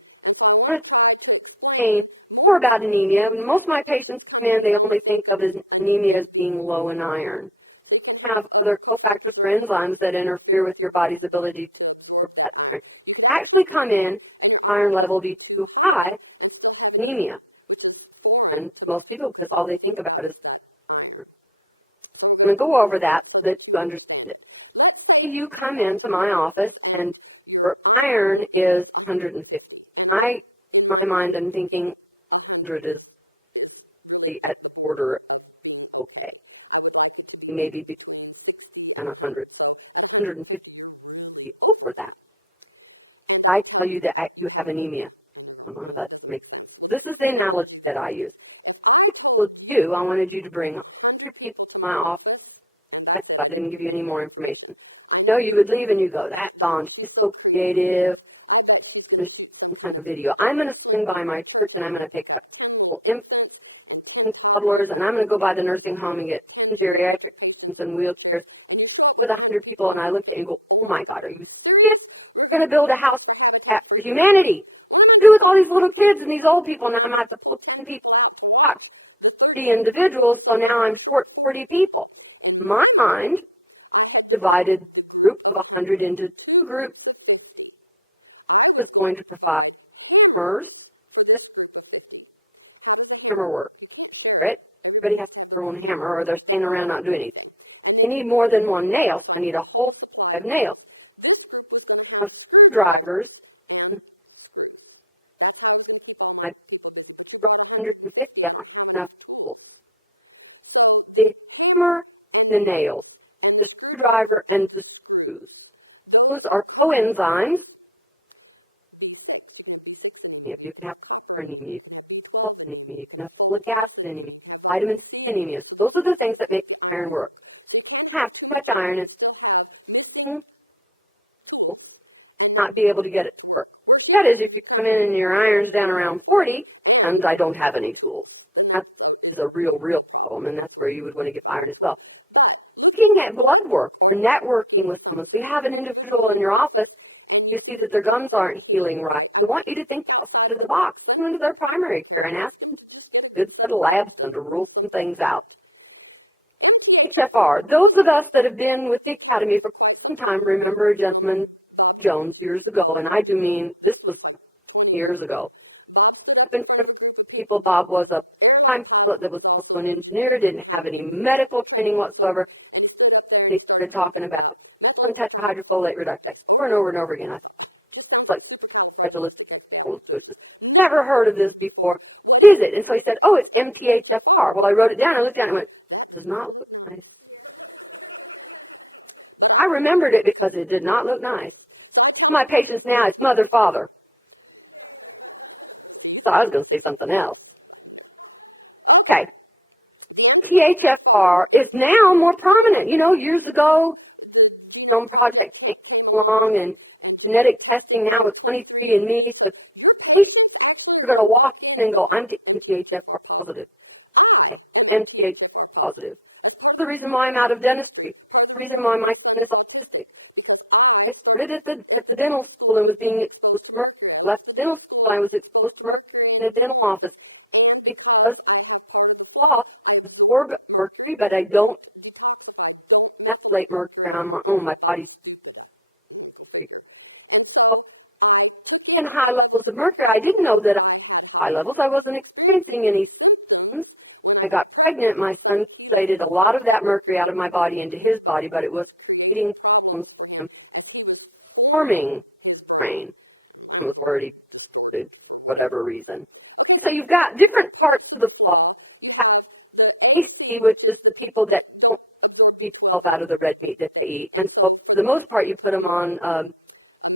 More about anemia. Most of my patients come in, they only think of anemia as being low in iron. You have other cofactors or enzymes that interfere with your body's ability to actually come in, iron level be too high, anemia. And most people, that's all they think about is iron. I'm going to go over that so that you understand it. You come into my office and your iron is 150. In my mind, I'm thinking 100 is at order okay. Maybe between 10 and 100. 150 people for that. I tell you that you have anemia. This is the analogy that I use. With you, I wanted you to bring your people to my office. I didn't give you any more information. So you would leave and you go, that's on. She's so creative. This kind of video. I'm going to swing by my church and I'm going to take people, infants and toddlers, and I'm going to go by the nursing home and get geriatric patients and wheelchairs with 100 people. And I look at it and go, oh my God, are you serious? You're going to build a house for humanity. What do with all these little kids and these old people? Now I'm at the 50 individuals, so now I'm short 40 people. My mind divided groups of 100 into two groups. It's going to provide hammers, hammer work, right? Everybody has their own hammer, or they're staying around not doing anything. They need more than one nail, so I need a whole set of nails. Drivers, I 150 down. The hammer, the nails, the screwdriver, and the screws. Those are coenzymes. If you can have anemia, you can have folic acid anemia, vitamin C anemia. Those are the things that make iron work. You have too much iron, it's not be able to get it to work. That is, if you come in and your iron's down around 40, and I don't have any tools. That's a real problem, and that's where you would want to get iron as well. Looking at blood work, or networking with someone. So you have an individual in your office, you see that their gums aren't healing right. We want you to think outside of the box. Go into their primary care and ask them to do a labs and to rule some things out. XFR. Those of us that have been with the Academy for some time remember a gentleman, Jones, years ago, and I do mean this was years ago. People, Bob was a time pilot that was also an engineer, didn't have any medical training whatsoever. They started talking about some type of hydrofolate reduction over and over again. It's like, never heard of this before. Is it? And so he said, oh, it's MTHFR. Well, I wrote it down. I looked down and went, it does not look nice. I remembered it because it did not look nice. My patients now, it's mother, father. So I was going to say something else. Okay. THFR is now more prominent. You know, years ago, some project came along and genetic testing now with 23andMe. But you're going to walk in and go, I'm THFR positive. Okay. MTHFR positive. That's the reason why I'm out of dentistry. The reason why my son is autistic. I started at the dental school and was being exposed to mercury. Left dental school, I was exposed to mercury in a dental office. Because I absorb mercury, but I don't isolate mercury on my own. My body's and high levels of mercury. I didn't know that I had high levels. I wasn't experiencing any symptoms. I got pregnant. My son stated a lot of that mercury out of my body into his body, but it was eating problems forming brain. It was already for whatever reason. So you've got different parts of the body. Which is the people that don't keep themselves out of the red meat that they eat. And so for the most part, you put them on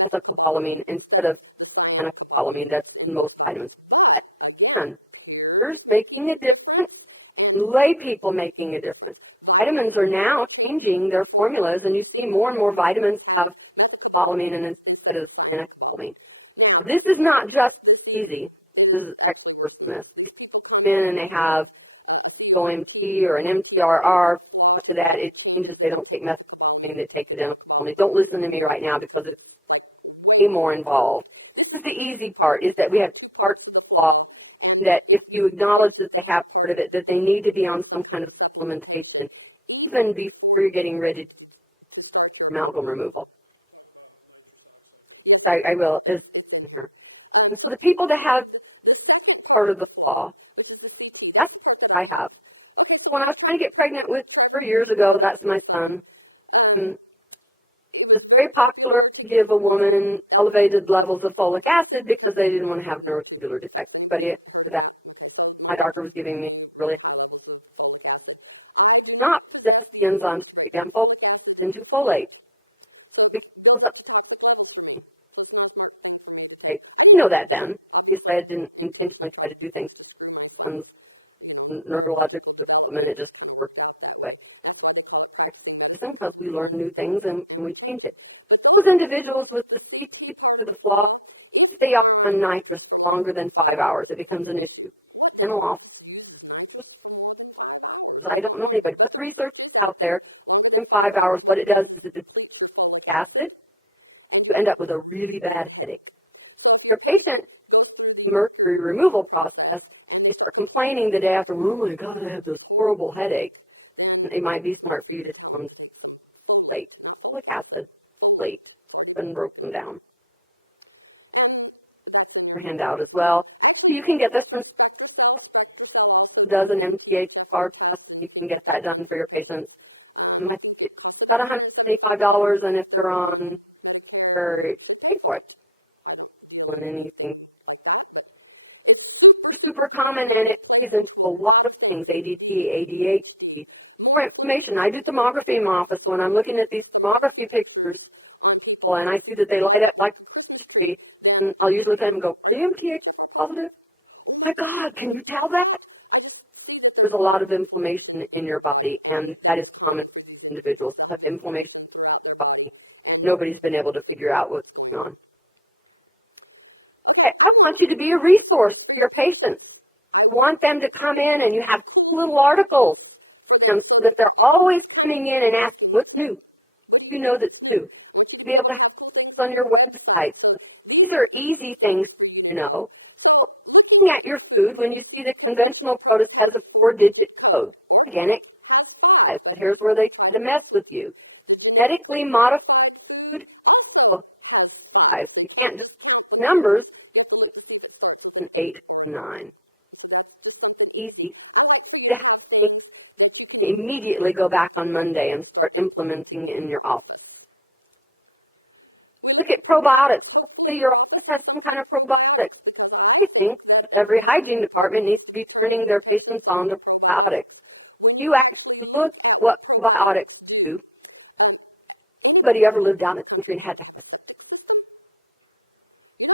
methylcobalamin instead of phenethylamine that's in most vitamins. And there's making a difference. Lay people making a difference. Vitamins are now changing their formulas, and you see more and more vitamins have phenethylamine and instead of phenethylamine. This is not just easy. This is expertness. And they have OMT or an MCRR. After that, it changes. They don't take methadone, they take it in. Only don't listen to me right now because it's way more involved. The easy part is that we have parts of the law that if you acknowledge that they have part of it, that they need to be on some kind of supplementation, even before you're getting ready to do amalgam removal. I will. And for the people that have part of the law, that's what I have. When I was trying to get pregnant with 3 years ago, that's my son. And it's very popular to give a woman elevated levels of folic acid because they didn't want to have neuromuscular defects. But that my doctor was giving me really not just the enzymes, for example, into folate. You know that then. Because I didn't intentionally try to do things on neurological development, it just worked that way. Sometimes we learn new things and we change it. Those individuals with the speech to the flaw stay up on nitrous longer than 5 hours. It becomes an issue. And off. But I don't know anybody. But research out there in 5 hours, what it does is it acid. You end up with a really bad headache. Your patient mercury removal process, if they're complaining the day after, oh my God, I have this horrible headache, it might be smart for you to come late. Folic acid, late, and broken down. Your handout as well. So you can get this one. Does an MTA card, you can get that done for your patients. I think it's about $125, and if they're on, they're pay for it. When anything. It's super common, and it gets into a lot of things, ADT, ADHD. For information, I do tomography in my office. When I'm looking at these tomography pictures, and I see that they light up like this, and I'll usually look at them and go, MTA positive? My God, can you tell that? There's a lot of inflammation in your body, and that is common for individuals who have inflammation in your body. Nobody's been able to figure out what's going on. I want you to be a resource to your patients. I want them to come in and you have little articles so that they're always coming in and asking, what's new? You know that's new. To be able to have this on your website. These are easy things to know. Looking at your food, when you see the conventional produce has a 4-digit code. Organic. But here's where they try to mess with you. Genetically modified food. You can't just numbers. 8, 9. Easy. Immediately go back on Monday and start implementing it in your office. Look at probiotics. So your office has some kind of probiotics. I think every hygiene department needs to be turning their patients on to probiotics. You actually look what probiotics do. Anybody ever lived down at country and had to have it?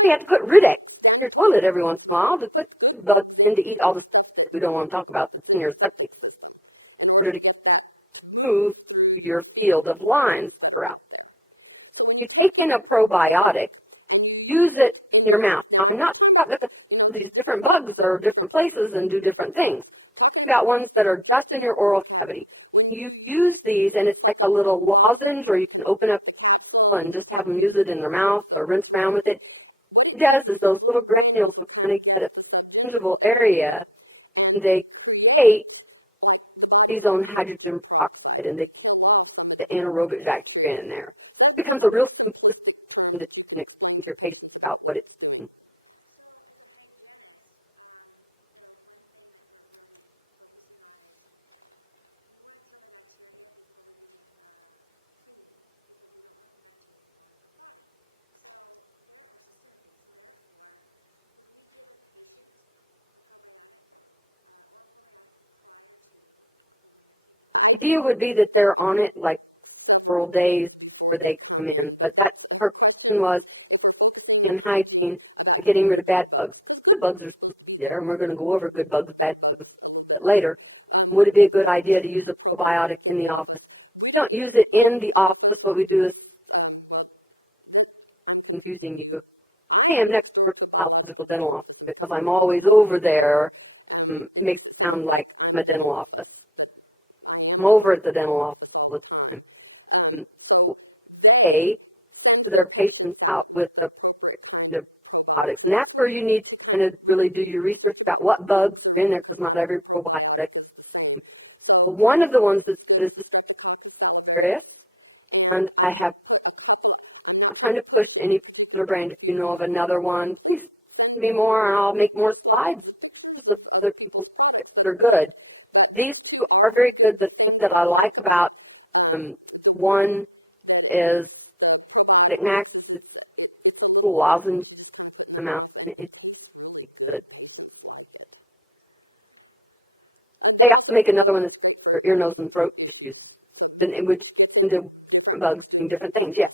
They had to put Rid-X in your toilet every once in a while to put bugs in to eat all the stuff we don't want to talk about that's in your septic. To move your field of lines around. If you take in a probiotic, use it in your mouth. I'm not talking about these different bugs are different places and do different things. You've got ones that are just in your oral cavity. You use these, and it's like a little lozenge, or you can open up and just have them use it in their mouth or rinse around with it. What it does is those little granules of honey get a tangible area, and they create these own hydrogen peroxide, and they keep the anaerobic bacteria in there. It becomes a real simplistic thing to explain to your patients about what it's doing. The idea would be that they're on it like several days before they come in, but that her question was in hygiene. getting rid of bad bugs. Good bugs are there, and we're going to go over good bugs, bad bugs later. Would it be a good idea to use a probiotic in the office? We don't use it in the office. What we do is confusing you. I am next to the medical dental office because I'm always over there. It makes it sound like I'm a dental office. I'm over at the dental office all the time. They their patients out with the products. And that's where you need to kind of really do your research about what bugs are in there, because not every probiotic. One of the ones is serious, and I have kind of pushed any particular brand. If you know of another one, please send me more, and I'll make more slides. So other people's products are good. These are very good. The thing that I like about one is that Max is lozenge amount. It's good. They have to make another one that's for ear, nose, and throat issues. Then it would into bugs and different things. Yeah.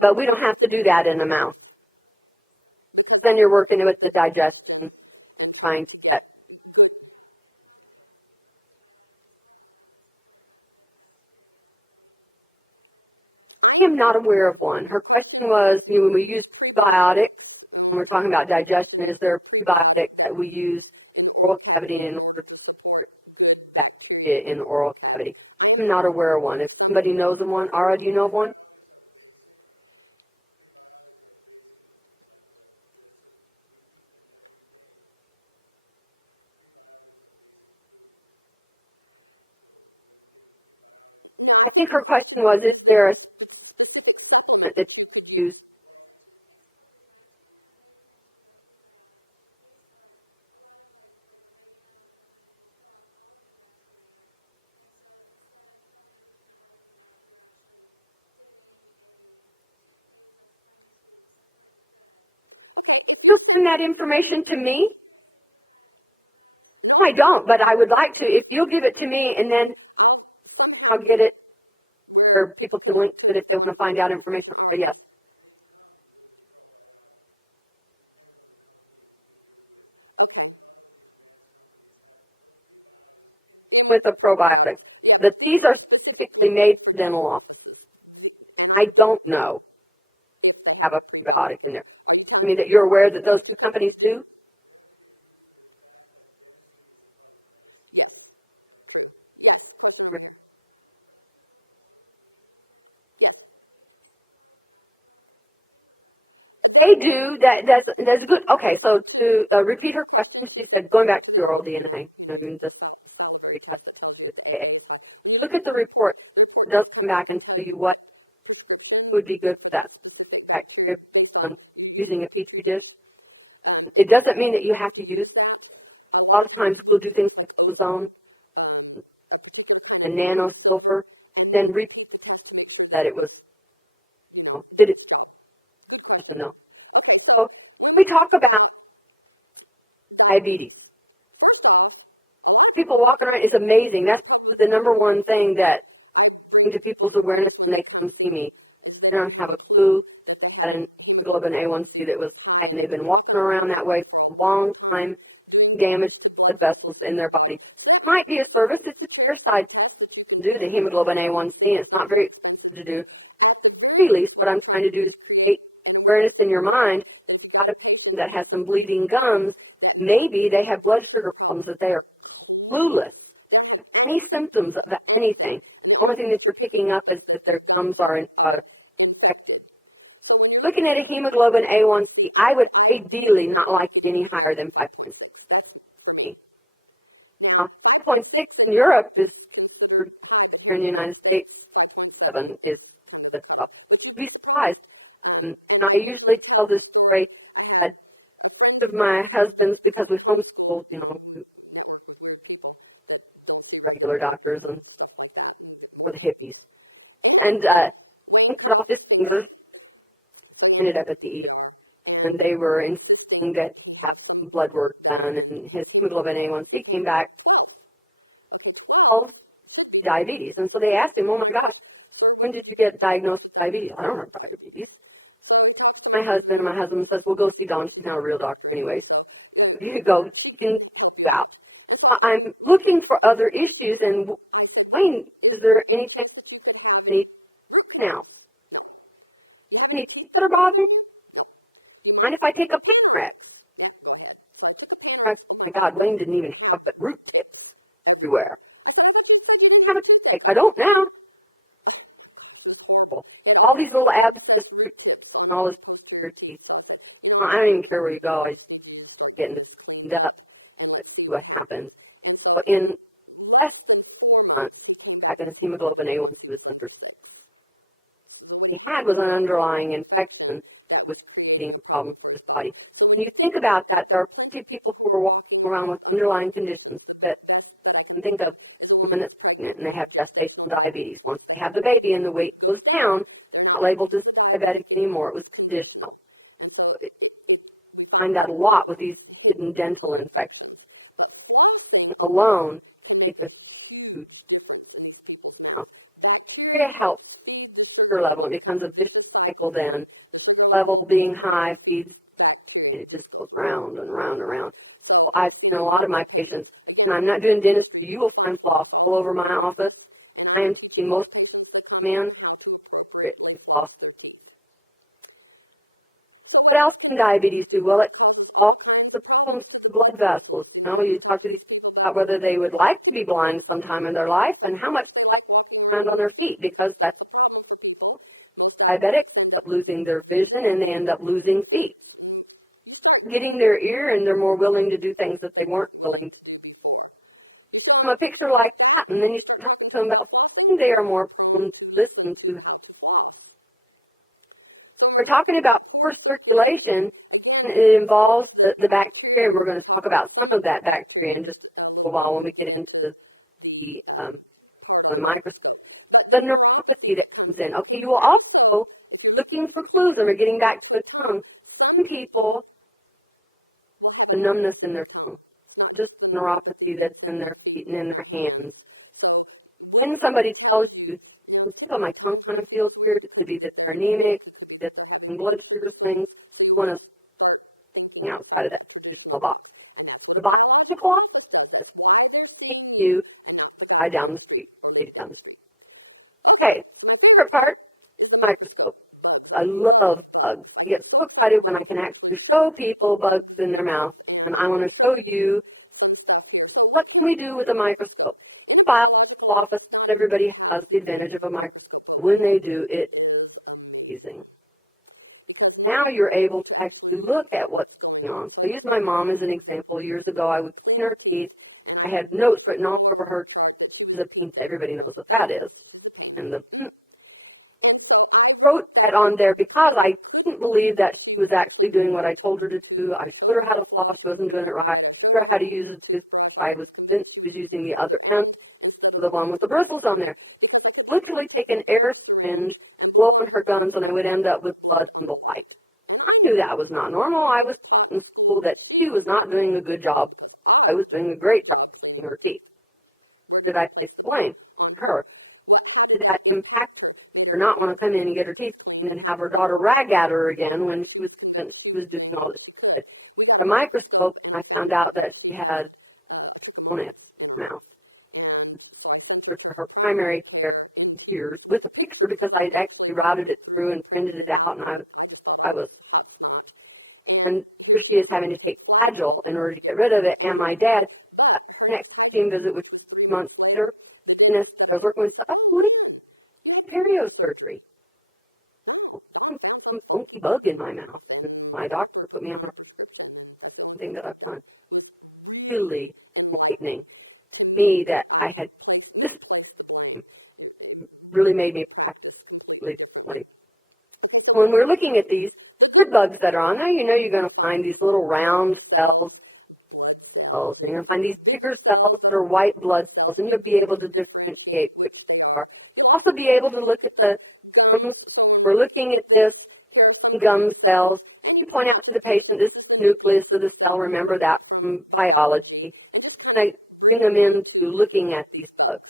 But we don't have to do that in the mouth. Then you're working with the digestion, trying to get. I am not aware of one. Her question was, when we use probiotics, when we're talking about digestion, is there a prebiotic that we use oral cavity in order to bacteria in the oral cavity? I'm not aware of one. If somebody knows of one, Ara, do you know of one? I think her question was, is there a that's used? You'll send that information to me? I don't, but I would like to. If you'll give it to me, and then I'll get it, or people to link to it if they want to find out information. So yes. With a probiotic. These are specifically made for dental office. I don't know have a probiotic in there. I mean, that you're aware that those two companies do? They do. That's good. Okay, so to repeat her question, she said, going back to your oral DNA, and just look at the report. It does come back and tell you what would be good for that bacteria using a petri dish. It doesn't mean that you have to use. A lot of times we'll do things like ozone and nano sulfur, then read that it was. Did it? I don't know. So we talk about diabetes. People walking around, it's amazing. That's the number one thing that into people's awareness when they come see me. They don't have a clue that an hemoglobin A1C that was, and they've been walking around that way for a long time, damage the vessels in their body. It might be a service. It's just their side to do the hemoglobin A1C. It's not very expensive to do. At least what I'm trying to do is take awareness in your mind. A person that has some bleeding gums, maybe they have blood sugar problems that they are clueless. Any symptoms of anything. The only thing that you're picking up is that their gums are in looking at a hemoglobin A1C, I would ideally not like any higher than 5.6. 5.6 in Europe is, here in the United States, 7 is the top. Be surprised. And I usually tell this story that of my husband's, because we homeschooled, regular doctors and for the hippies. And he cut off his fingers, ended up at the ER. And they were insisting that have some blood work done, and his hemoglobin A1C came back all diabetes. And so they asked him, oh my gosh, when did you get diagnosed with diabetes? I don't have diabetes. My husband says, well, go see Dawn. She's now a real doctor anyway. You go, you can out. I'm looking for other issues, and explain, is there anything need now? Any teeth that are bothering? Mind if I take a Picrex? Oh my God, Wayne didn't even have the root tips everywhere. I don't now. All these little abs, all this security. I don't even care where you go. I just get cleaned up. That's what happens. But in test months, I got a hemoglobin A1 to the center. He had was an underlying infection with problems with his body. When you think about that, there are plenty of people who are walking around with underlying conditions that I can think of when it's pregnant and they have gestational diabetes. Once they have the baby and the weight goes down, it's not labeled as diabetic anymore. It was conditional. So I find that a lot with these hidden dental infections. Alone, it's just to help your level. It becomes a vicious cycle then. Level being high feeds, it just goes round and round and round. Well, I've seen a lot of my patients, and I'm not doing dentistry. You will find floss all over my office. I am seeing most men. It's floss. What else can diabetes do? Well, it also problems with blood vessels. You know, you talk to these people about whether they would like to be blind sometime in their life and how much time on their feet, because that's diabetics end up losing their vision and they end up losing feet. Getting their ear, and they're more willing to do things that they weren't willing to do. From a picture like that, and then you talk to them about something they are more prone to listen to. We're talking about poor circulation, and it involves the bacteria. We're going to talk about some of that bacteria in just a while when we get into the microscope. The neuropathy that comes in. Okay, you will also, looking for clues, and we're getting back to the tongue. Some people, the numbness in their tongue, just neuropathy that's in their feet and in their hands. When somebody tells you, oh, my tongue kind of feels weird, it could be that they're anemic, that blood sugar things, one of the outside of that traditional box. The box to go off, takes you down the street. Okay, first part, microscope. I love bugs. I get so excited when I can actually show people bugs in their mouth, and I want to show you what can we do with a microscope. File office, everybody has the advantage of a microscope. When they do, it's amazing. Now you're able to actually look at what's going on. So I use my mom as an example. Years ago, I would clean her teeth. I had notes written all over her teeth. Everybody knows what that is. And the wrote that on there because I didn't believe that she was actually doing what I told her to do. I showed her how to floss, she wasn't doing it right. I showed her how to use it. I was convinced she was using the other end, the one with the bristles on there. Literally take an air syringe, blow up in her gums, and I would end up with blood and the light. I knew that was not normal. I was in school that she was not doing a good job. I was doing a great job in her teeth. Did I explain to her? Did that impact her not want to come in and get her teeth and then have her daughter rag at her again when she was doing all this? The microscope, I found out that she had on it now. Her primary care tears with a picture because I actually routed it through and printed it out, and I was, and she is having to take Agile in order to get rid of it. And my dad, next team visit was 6 months later, and I was working with stuff. Perio surgery. Some funky bug in my mouth. My doctor put me on the thing that I've done. Really frightening to me that I had this really made me practically disappointed. When we're looking at these good bugs that are on there, you know you're going to find these little round cells. And you're going to find these bigger cells that are white blood cells, and you'll be able to differentiate. Also be able to look at the gums. We're looking at this gum cells. To point out to the patient, this is the nucleus of the cell. Remember that from biology. I bring them into looking at these bugs.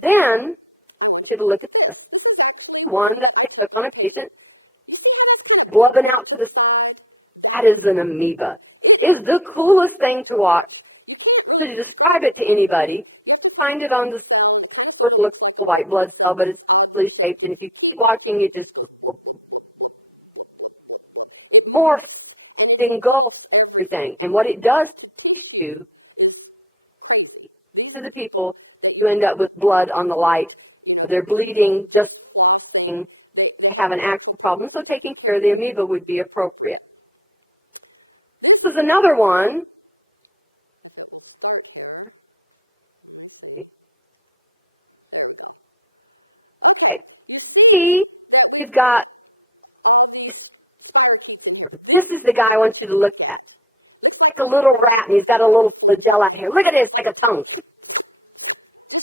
Then, get a look at this. one that I took on a patient, blubbing out to the that is an amoeba. It's the coolest thing to watch. To describe it to anybody, find it on the looks like a white blood cell, but it's really shaped, and if you keep watching, you just or engulfs everything. And what it does to the people who end up with blood on the light, they're bleeding, just have an actual problem. So taking care of the amoeba would be appropriate. This is another one. Okay. See, you've got, this is the guy I want you to look at. Like a little rat, and he's got a little flagella here. Look at this, like a tongue.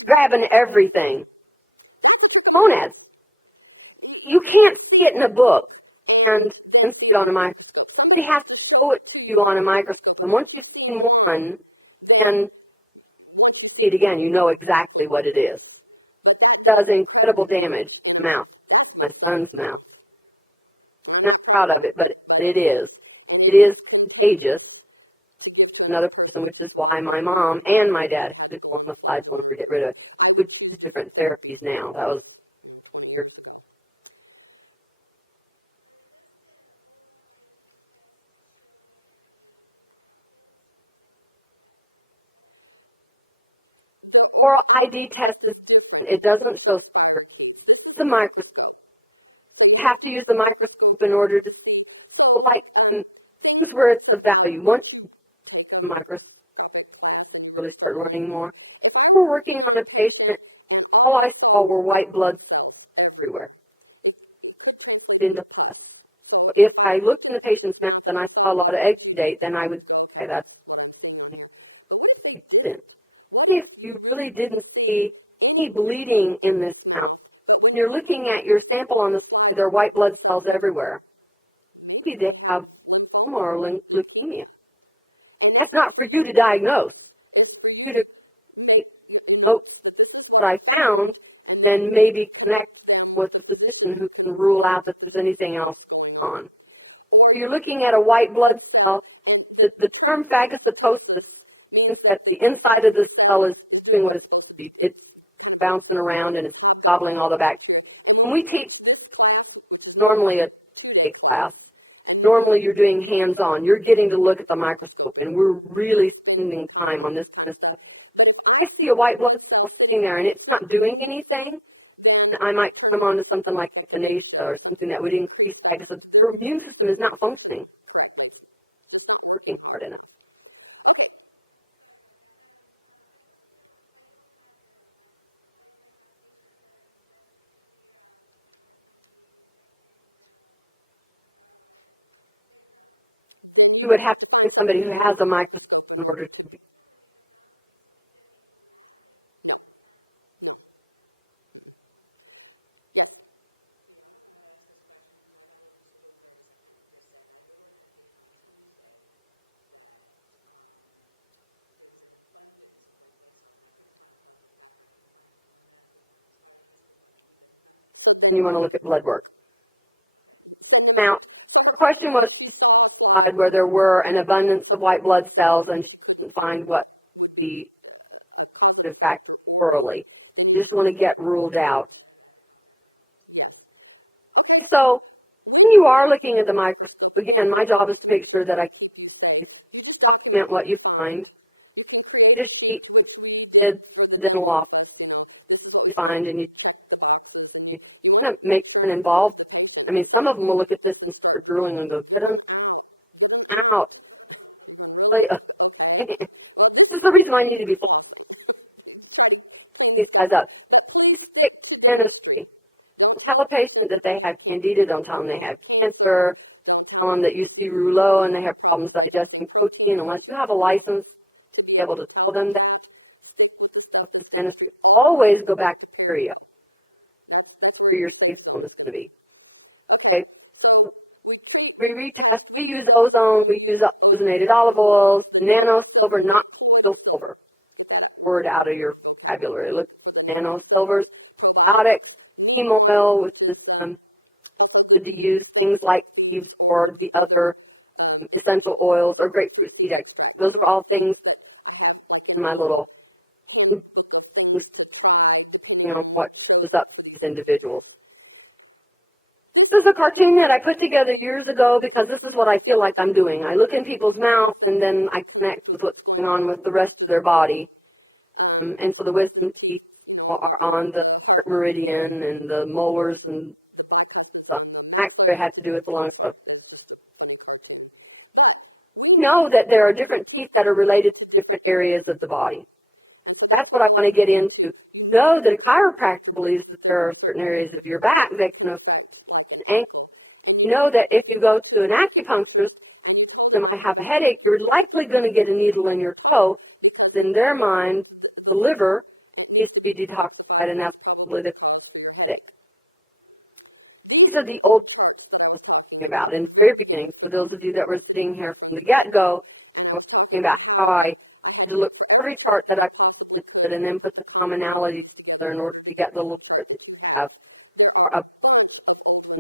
Grabbing everything. Gonads. You can't see it in a book and see it on a microscope. You have to show it to you on a microscope. And once you see one and see it again, you know exactly what it is. It does incredible damage to the mouth, my son's mouth. I'm not proud of it, but it is. It is contagious. Another person, which is why my mom and my dad on the side wanted to get rid of it. We do different therapies now. That was oral ID test. It doesn't show it's a microscope. You have to use the microscope in order to see the light. And here's where it's of value. Once you use the microscope, really start running more. We're working on a patient. All I saw were white blood cells everywhere. If I looked in the patient's mouth and I saw a lot of exudate, then I would say that's sense. If you really didn't see any bleeding in this mouth, you're looking at your sample on the side, there are white blood cells everywhere. You need to have more leukemia. That's not for you to diagnose. You to note what I found, then maybe connect with the physician who can rule out that there's anything else going on. So you're looking at a white blood cell. The term phagocytosis means that the inside of the cell is doing what it's bouncing around and it's gobbling all the bacteria. When we teach normally a class, normally you're doing hands-on. You're getting to look at the microscope, and we're really spending time on this kind of stuff. I see a white blood cell sitting there, and it's not doing anything. I might come on to something like echinacea or something that would increase because the immune system is not functioning. It's working hard enough. You would have to get somebody who has a microscope in order to do. You want to look at blood work. Now, the question was where there were an abundance of white blood cells and she couldn't find what the fact orally. You just want to get ruled out. So, when you are looking at the microscope, again, my job is to make sure that I document what you find. This sheet is the dental office. You find and you make an involved. I mean, some of them will look at this and start drooling and go, get them out. This is the reason I need to be focused. These guys up. Tell a patient that they have candida, don't tell them they have cancer. Tell them that you see rouleau and they have problems digesting protein. Unless you have a license, be able to tell them that. Always go back to stereo. For your safe zone is going to be. Okay. We retest. We use ozone. We use ozonated olive oil, nano silver, not steel silver. Word out of your vocabulary. Look, nano silver, exotic. neem oil, which is good to use, things like leaves or the other essential oils or grapefruit seed extract. Those are all things in my little, what is up to these individuals. This is a cartoon that I put together years ago because this is what I feel like I'm doing. I look in people's mouths and then I connect with what's going on with the rest of their body. And so the wisdom teeth are on the meridian and the molars and stuff. Actually, it had to do with the lungs. Know that there are different teeth that are related to different areas of the body. That's what I want to get into. Though the chiropractor believes that there are certain areas of your back that can affect the ankle. You know that if you go to an acupuncturist and I have a headache, you're likely going to get a needle in your toe. In their mind, the liver needs to be detoxified, and that's what it's sick. These are the old things I'm talking about in the very beginning. For those of you that were sitting here from the get-go, I was talking about how I look at every part that I put and then put the commonalities together in order to get the little bit that you have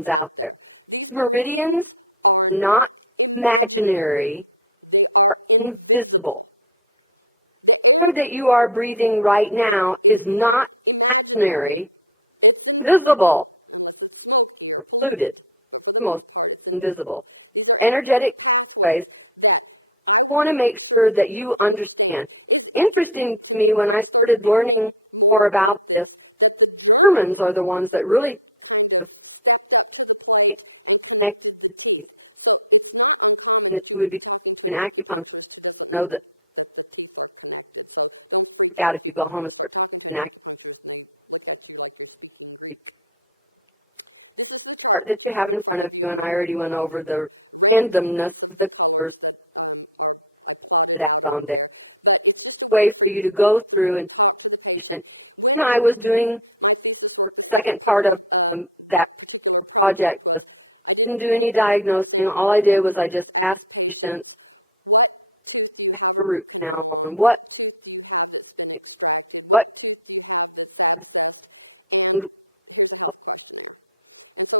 out there. Meridians, not imaginary, are invisible. The air that you are breathing right now is not imaginary, visible, included, most invisible. Energetic space. I want to make sure that you understand. Interesting to me when I started learning more about this, Germans are the ones that really connect to me. It would be an acupuncturist to know that out if you go home and start an acupuncturist. Part that you have in front of you, and I already went over the randomness of the colors that's on there. Way for you to go through and I was doing the second part of that project. I didn't do any diagnosing. All I did was I just asked patients the root canal on what it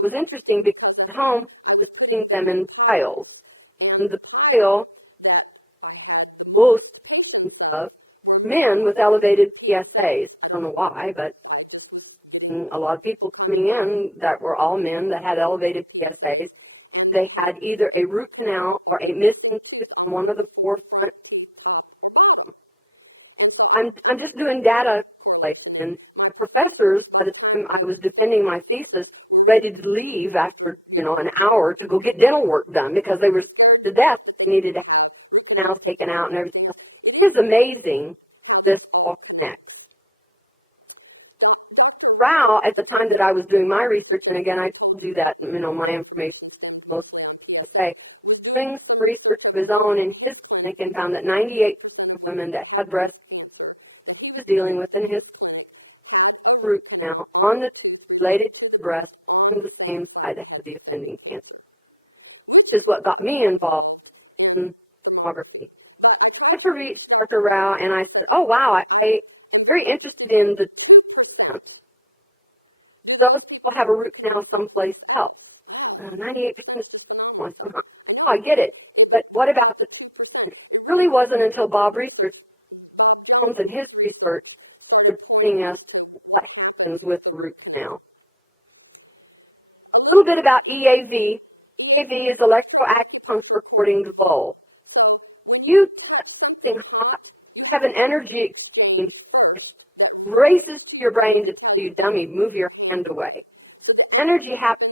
was interesting because at home just seeing them in piles. And the pile and stuff, men with elevated PSAs. I don't know why, but a lot of people coming in that were all men that had elevated PSAs, they had either a root canal or a missing tooth in one of the four front. I'm just doing data, and the professors, by the time I was defending my thesis, ready to leave after, an hour to go get dental work done because they were to death, needed to have canals taken out and everything. It's amazing this all connects. Rao, at the time that I was doing my research, and again, I do that, my information most say, doing research of his own in his clinic and found that 98% of women that had breast was dealing with in his root canal on the related to the breast from the same side that had the offending cancer. This is what got me involved in mammography. I had to reach Dr. Rao, and I said, oh, wow, I'm very interested in the those people have a root canal someplace else. 98%. Oh, I get it. But what about the it really wasn't until Bob researched in his research was seeing us what happens with the root canal. A little bit about EAV. EAV is electroacupuncture according to goal. You have an energy exchange. Races to your brain to tell you, dummy, move your hand away. Energy happens.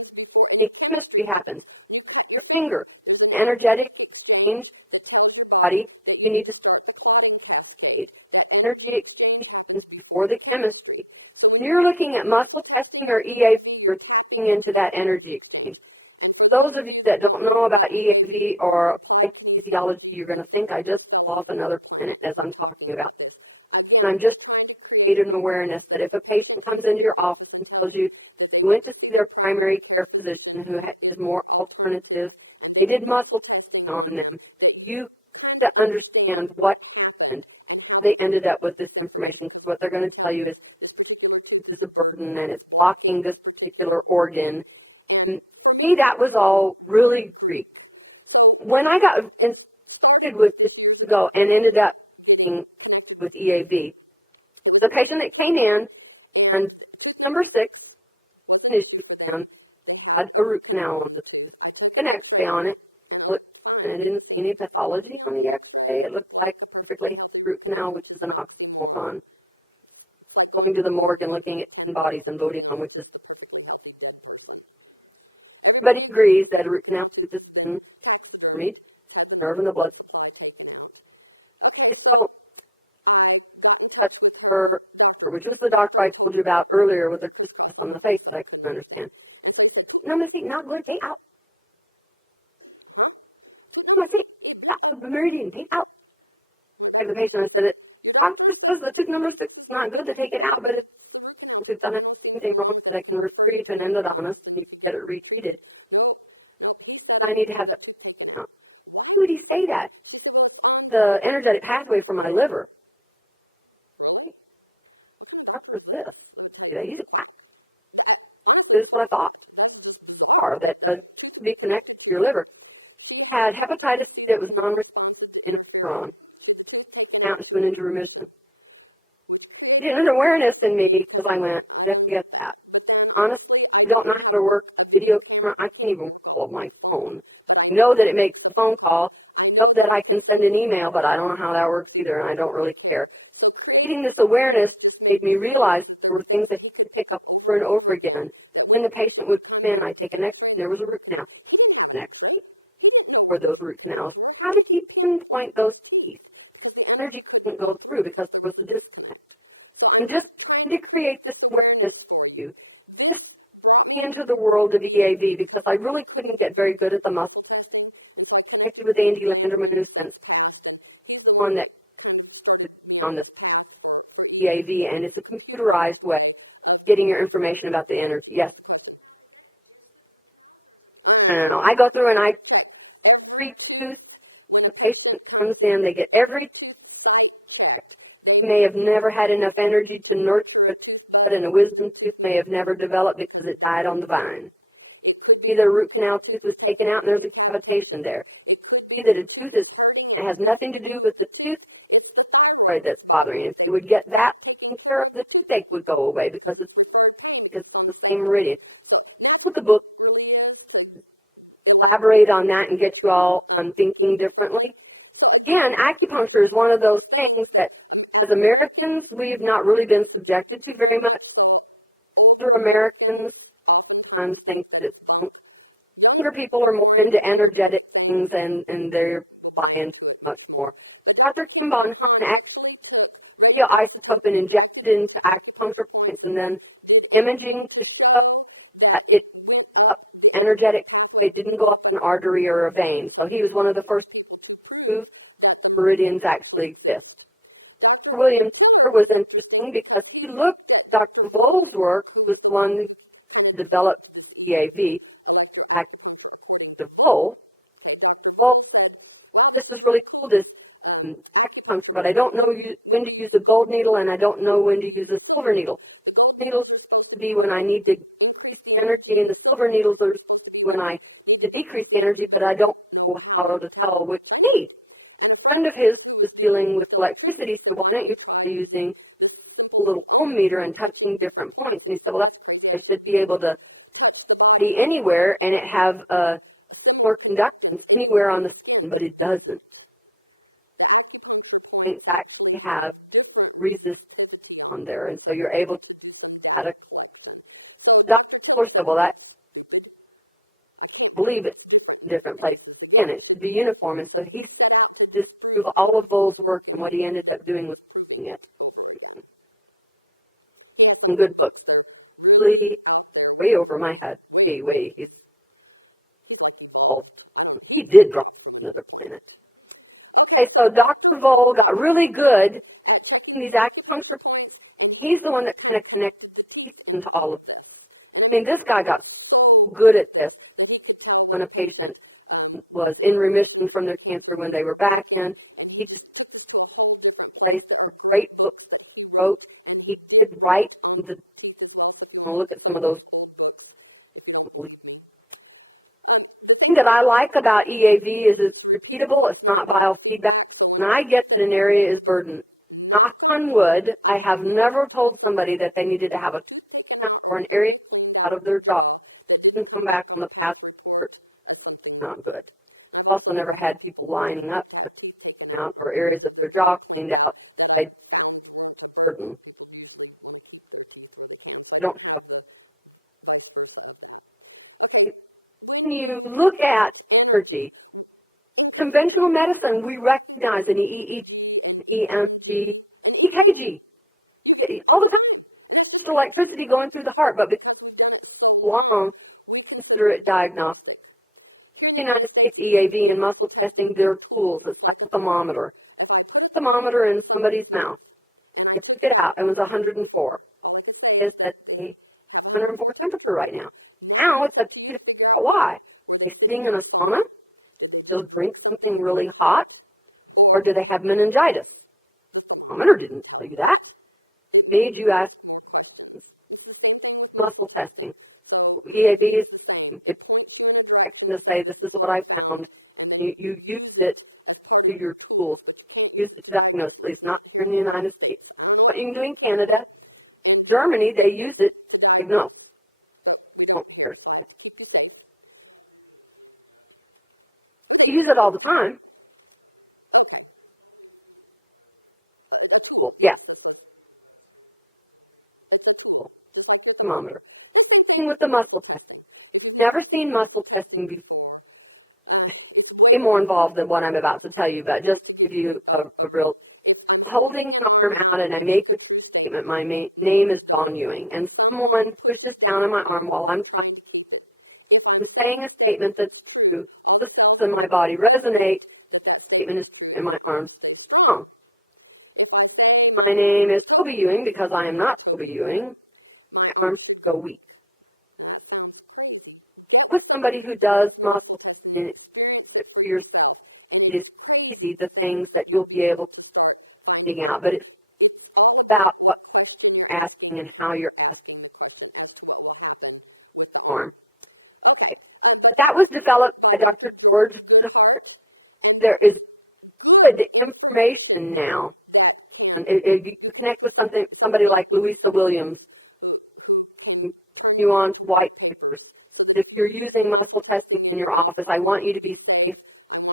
Chemistry happens. The finger, energetic exchange, body, you need to energy exchange before the chemistry. You're looking at muscle testing or EAV, you're taking into that energy exchange. Those of you that don't know about EAV or physiology, you're going to think I just lost another planet as I'm talking about. And I'm just an awareness that if a patient comes into your office and tells you they went to see their primary care physician who had more alternatives, they did muscle testing on them, you have to understand what happened. They ended up with this information. So what they're going to tell you is this is a burden and it's blocking this was all really Greek. When I got started with this years ago and ended up being with EAB, the patient that came in on December 6th, and had a root canal on an X-ray on it. And I didn't see any pathology on the X-ray. It looked like a perfectly healthy root canal, which is an optical one. Going to the morgue and looking at 10 bodies and voting on which is. But he agrees that a root canal is just nerve in the blood. So, that's which was the doctor I told you about earlier with the cyst on the face that I couldn't understand. No, my feet not good. They out. My feet out of the meridian. They out. Like the patient, I said it. Doctor says the tooth number 6 is not good to take it out, but if it's done anything wrong, that I can retrieve an endodontist and get it reseated. I need to have that. Why would he say that? The energetic pathway for my liver. Doctor says, he's a this is what I thought. That to be connected to your liver. Had hepatitis C that was non-resistant interferon. Now it's went into remission. There's an awareness in me because I went, get that. Honestly, I don't know how to work video camera. I can't even call my phone. I know that it makes a phone call. I know that I can send an email, but I don't know how that works either, and I don't really care. Getting this awareness made me realize there were things that I could pick up over and over again. Then the patient would come in, I take an X-ray, there was a root canal. Next, for those root canals. How did he pinpoint those teeth? Energy couldn't go through because there was a disconnect. And just to create this awareness to just into the world of EAB, because I really couldn't get very good at the muscle. Actually, with Andy Landerman, who sent one that is on the EAB, and it's a computerized way of getting your information about the energy. Yes. And I go through and I treat the patient comes in, they get every. May have never had enough energy to nurture it, and a wisdom tooth may have never developed because it died on the vine. Either a root canal tooth was taken out and there's a cavitation there. See that a tooth is, it has nothing to do with the tooth that's bothering you. If you would get that taken care of, the toothache would go away because it's the same meridian. Put the book, elaborate on that and get you all on thinking differently. Again, acupuncture is one of those things that as Americans, we've not really been subjected to very much. Other Americans, I'm saying that younger people are more into energetic things and they're buying much more. Dr. Kim Von Hahn actually isotope and injected into acupuncture points and then imaging stuff that it energetic. They didn't go up an artery or a vein. So he was one of the first two meridians actually exist. William was interesting because he looked at Dr. Wohl's work, was one who developed EAB, the Wohl. Well, this is really cool, this acupuncture, but I don't know when to use a gold needle and I don't know when to use a silver needle. Needles be when I need to increase energy and the silver needles are when I need to decrease energy, but I don't know how to tell which key. A friend of his was dealing with electricity, so why don't you be using a little ohm meter and touching different points? And he said, well, that's to be able to be anywhere and it have more conductance anywhere on the screen, but it doesn't. It actually have resistance on there, and so you're able to have a doctor, of course, said, well, that I believe it's in different places, and it should be uniform, and so he just through all of those work and what he ended up doing was looking at some good books. Really way over my head. Way he did drop another planet. Okay, so Dr. Voll got really good. He's acupuncture. He's the one that kind of connects to all of them. I mean, this guy got good at this when a patient was in remission from their cancer when they were back in. He just placed great books. Wrote. He did write. I'll look at some of those. thing that I like about EAV is it's repeatable, it's not biofeedback, and I get that an area is burdened. Knock on wood, I have never told somebody that they needed to have a or an area out of their job and come back on the path. Not good. I've also never had people lining up for areas of their job cleaned out. They burden. Don't. When you look at surgery, conventional medicine, we recognize an EEG, EMC, EKG, all the time. It's electricity going through the heart, but because it's long, consider it diagnostic. The United States EAB and muscle testing, their tools. It's like a thermometer. Thermometer in somebody's mouth. They took it out. It was 104. It's at a 104 temperature right now. Now it's at why? They're sitting in a sauna. They'll drink something really hot, or do they have meningitis? The thermometer didn't tell you that. It made you ask muscle testing. EAB is to say, this is what I found. You use it to your tools. Use it to diagnose, at least not here in the United States. But you can do in Canada. Germany, they use it to diagnose. You use it all the time. Well, yeah. Thermometer. Same with the muscle test. Never seen muscle testing before. It's more involved than what I'm about to tell you, but just to give you a real holding my arm out and I make this statement. My name is Dawn Ewing, and someone pushes down on my arm while I'm talking. I'm saying a statement that's true. The cells in my body resonate. The statement is in my arms. My name is Toby Ewing because I am not Toby Ewing. My arms go weak. With somebody who does muscle testing, is the things that you'll be able to dig out, but it's about what you're asking and how you're asking. Okay. That was developed by Dr. George. There is good information now. And if you connect with somebody like Louisa Williams, nuanced white papers. If you're using muscle testing in your office, I want you to be safe.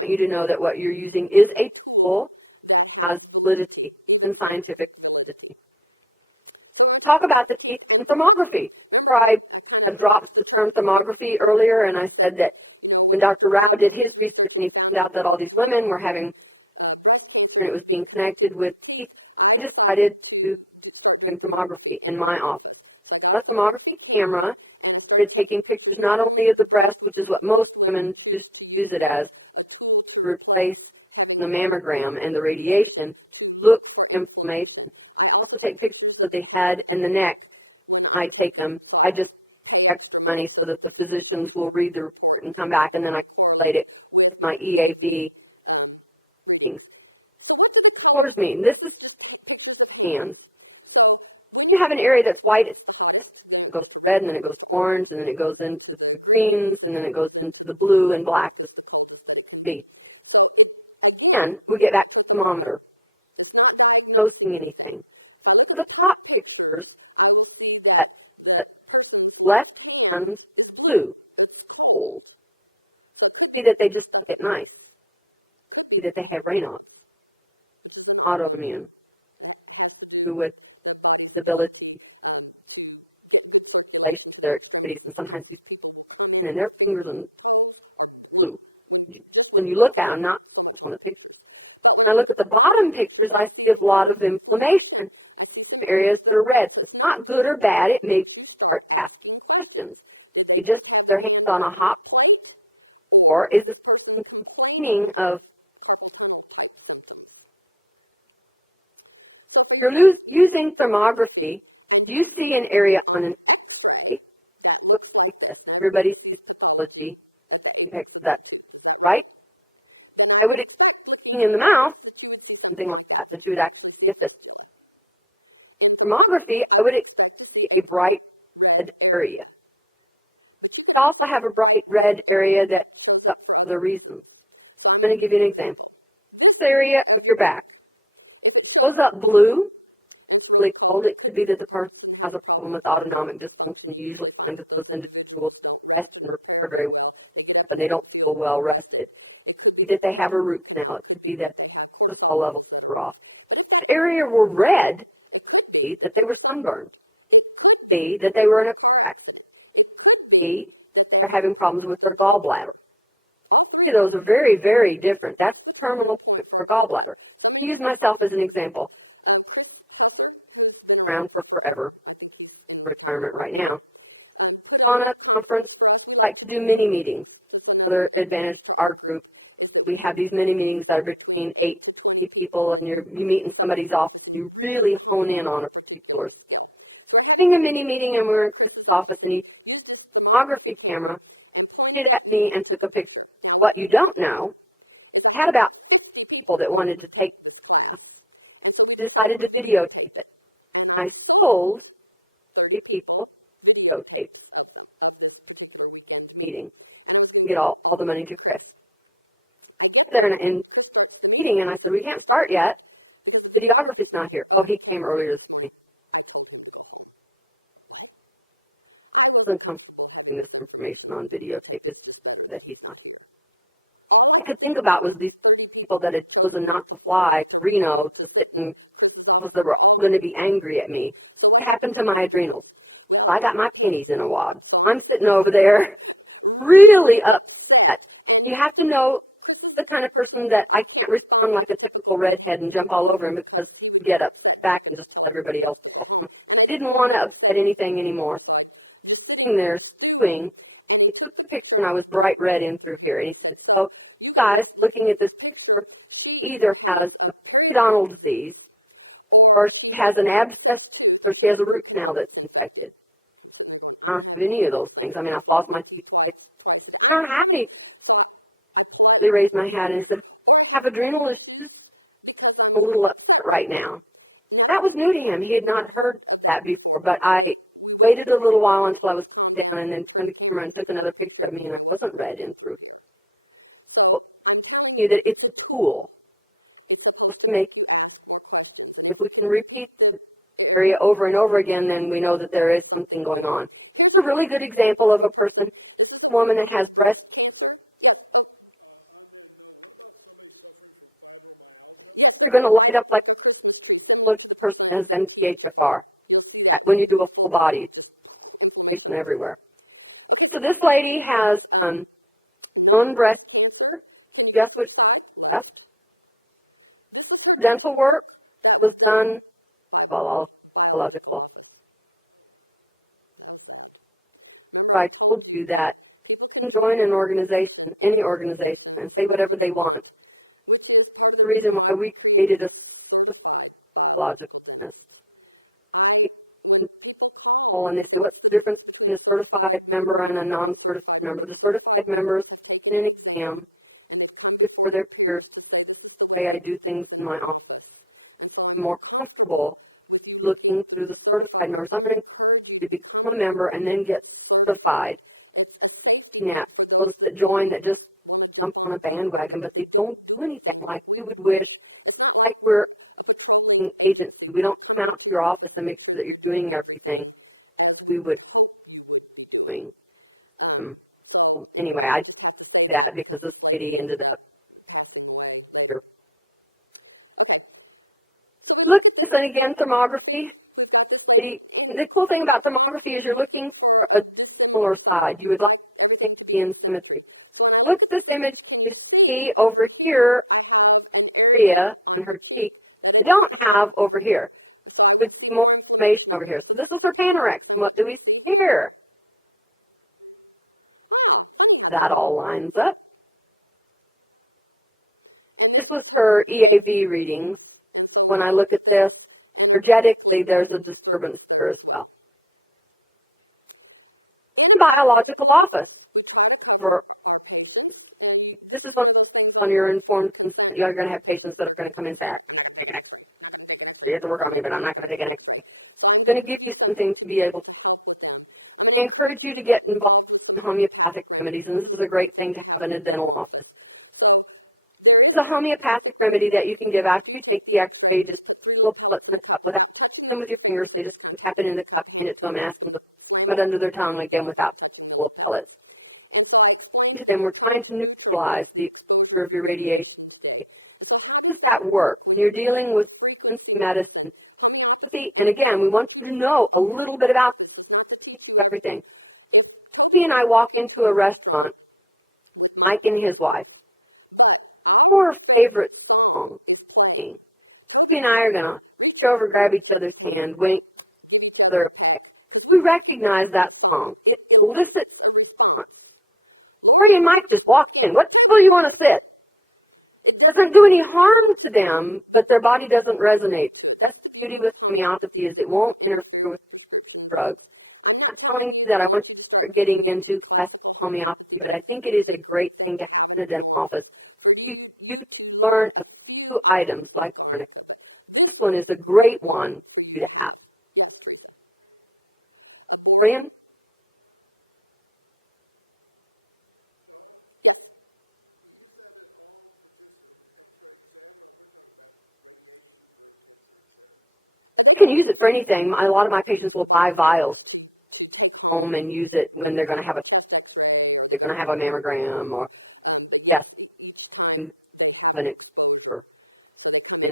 I want you to know that what you're using is a tool, has validity and scientific validity. Talk about the teeth and thermography. I dropped the term thermography earlier, and I said that when Dr. Rao did his research and he found out that all these women were having, and it was being connected with teeth, I decided to do thermography in my office. A thermography camera is taking pictures not only of the breast, which is what most women use it as, to replace the mammogram and the radiation, look for inflammation. Also take pictures of the head and the neck. I take them. I just check the money so that the physicians will read the report and come back, and then I calculate it with my EAB. What does it mean? This is scans. You have an area that's white. It goes red, and then it goes orange, and then it goes into the greens, and then it goes into the blue and black. And we get back to the thermometer. Not seeing anything. So the top pictures at left and blue. Old. See that they just get nice. See that they have Raynaud's. Autoimmune. With stability. Their activities, and sometimes and their fingers in blue. When you look at them, not on the pictures. When I look at the bottom pictures, I see a lot of inflammation. Areas that are red. So it's not good or bad. It makes you start asking questions. You just put their hands on a hot plate, or is it complaining of? If you're using thermography, you see an area on an everybody's disability. That, right? I would expect in the mouth, something like that, to do that. Get this. Thermography, I would expect a bright red area. We also have a bright red area that's other reasons. I'm going to give you an example. This area of your back goes up blue, really cold. It could be that the person has a problem with autonomic dysfunction. Usually, those individuals rest and recover very well, but they don't feel well rested. That they have a root canal. It could be that cortisol levels are off. The area were red, see that they were sunburned. See that they were in a crack. See they're having problems with their gallbladder. See, those are very, very different. That's the terminal point for gallbladder. I use myself as an example. Around for forever. Retirement right now. On a conference, I like to do mini meetings. Another advantage to our group. We have these mini meetings that are between 8 to 50 people, and you meet in somebody's office. You really hone in on a particular. Doing a mini meeting, and we're in this office, and each photography camera pointed at me and took a picture. What you don't know, I had about people that wanted to take it. Decided to videotape it. I sold the people videotape meeting. Get all the money to Chris. There in meeting, and I said, we can't start yet. The videographer's not here. Oh, he came earlier this morning. I'm this information on videotape that he's not. I could think about was these people that had chosen not to fly to Reno to sit and they were going to be angry at me. What happened to my adrenals? I got my pennies in a wad. I'm sitting over there really upset. You have to know the kind of person that I can't respond like a typical redhead and jump all over him because I get up back and just let everybody else go. Didn't want to upset anything anymore. Sitting there, Ewing, he took the picture and I was bright red in through here. And he said, oh, guys, looking at this picture, either has Donald disease or has an abscess or she has a root canal that's infected. I don't have any of those things. I mean, I lost my teeth. I'm happy. They raised my hat and said, have adrenal issues? A little upset right now. That was new to him. He had not heard that before, but I waited a little while until I was down and then turned the camera and took another picture of me, and I wasn't red in through. So, see that it's a tool. To make, if we can repeat the area over and over again, then we know that there is something going on. It's a really good example of a woman that has breast. You're going to light up like the person has MCHFR. When you do a full body, it's everywhere. So this lady has one breast. Guess what? Dental work was done. Well, I'll love it. I told you that you can join an organization, any organization, and say whatever they want. The reason why we created a logic business. And it's what's the difference between a certified member and a non-certified member. The certified members in an exam for their peers. The way I do things in my office. I'm more comfortable looking through the certified members. I'm going to become a member and then get certified. Yeah, those that join that just jump on a bandwagon, but they don't do anything like we would wish. Like we're an agency. We don't come out to your office and make sure that you're doing everything we would be doing. Anyway, I did that because this lady ended up here. Look at this again, thermography. The cool thing about thermography is you're looking for a similar side. You would like to see in symmetry. Look at this image you see over here, Rhea and her cheek. They don't have over here. There's more information over here. So this is her panorex. And what do we see here? That all lines up. This was her EAB readings. When I look at this, energetically, there's a disturbance here as well. Biological office. This is on your informed consent. You're going to have patients that are going to come in back. They have to work on me, but I'm not going to take anything. It's going to give you something to be able to. I encourage you to get involved in homeopathic remedies, and this is a great thing to have in a dental office. It's a homeopathic remedy that you can give after you take the X-ray. Just little pellets in a cup without them with your fingers. They just tap it in the cup, hand it to them, ask them to put it under their tongue again without little pellets. And we're trying to neutralize the exposure of your radiation. This is at work. You're dealing with medicine. See, and again, we want you to know a little bit about everything. He and I walk into a restaurant, Mike and his wife. Our favorite song. He and I are going to go over, grab each other's hand, wink. We recognize that song. It elicits response. Freddie and Mike just walked in. What still you want to sit? It doesn't do any harm to them, but their body doesn't resonate. That's the beauty with homeopathy is it won't interfere with drugs. I'm not telling you that I want you to start getting into classical homeopathy, but I think it is a great thing to have in the dental office. You learn a few items like this. This one is a great one for you to have. Brian? You can use it for anything. A lot of my patients will buy vials home and use it when they're going to have a mammogram or test. And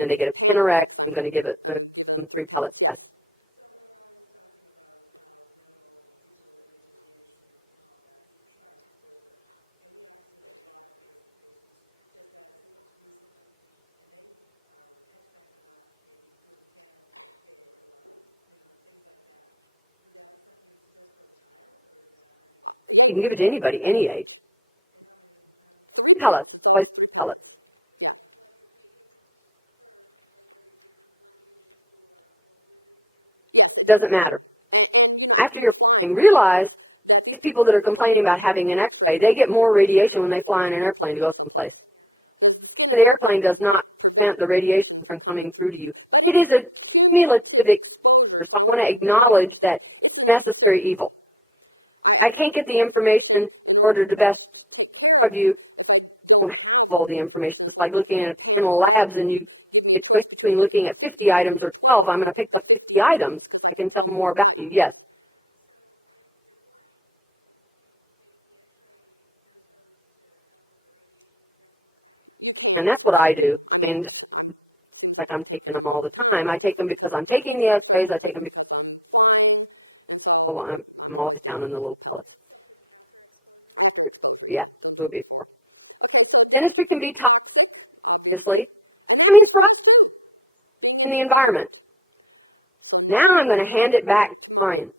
then they get a Pinorex. I'm going to give it a 3 pellet test. You can give it to anybody, any age. Pellets, always pellets. Doesn't matter. After you're flying, realize these people that are complaining about having an X-ray, they get more radiation when they fly in an airplane to go someplace. The airplane does not prevent the radiation from coming through to you. It is a cumulative experience. I want to acknowledge that it's necessary evil. I can't get the information in order to best of you all the information. It's like looking at in labs and it's between looking at 50 items or 12. I'm going to pick up 50 items. I can tell more about you. Yes. And that's what I do. And like I'm taking them all the time. I take them because I'm taking the X-rays. I take them because I'm all down in the little pellets. Yeah, it would be. Dentistry can be tough, obviously. I mean, it's in the environment. Now I'm going to hand it back to Brian.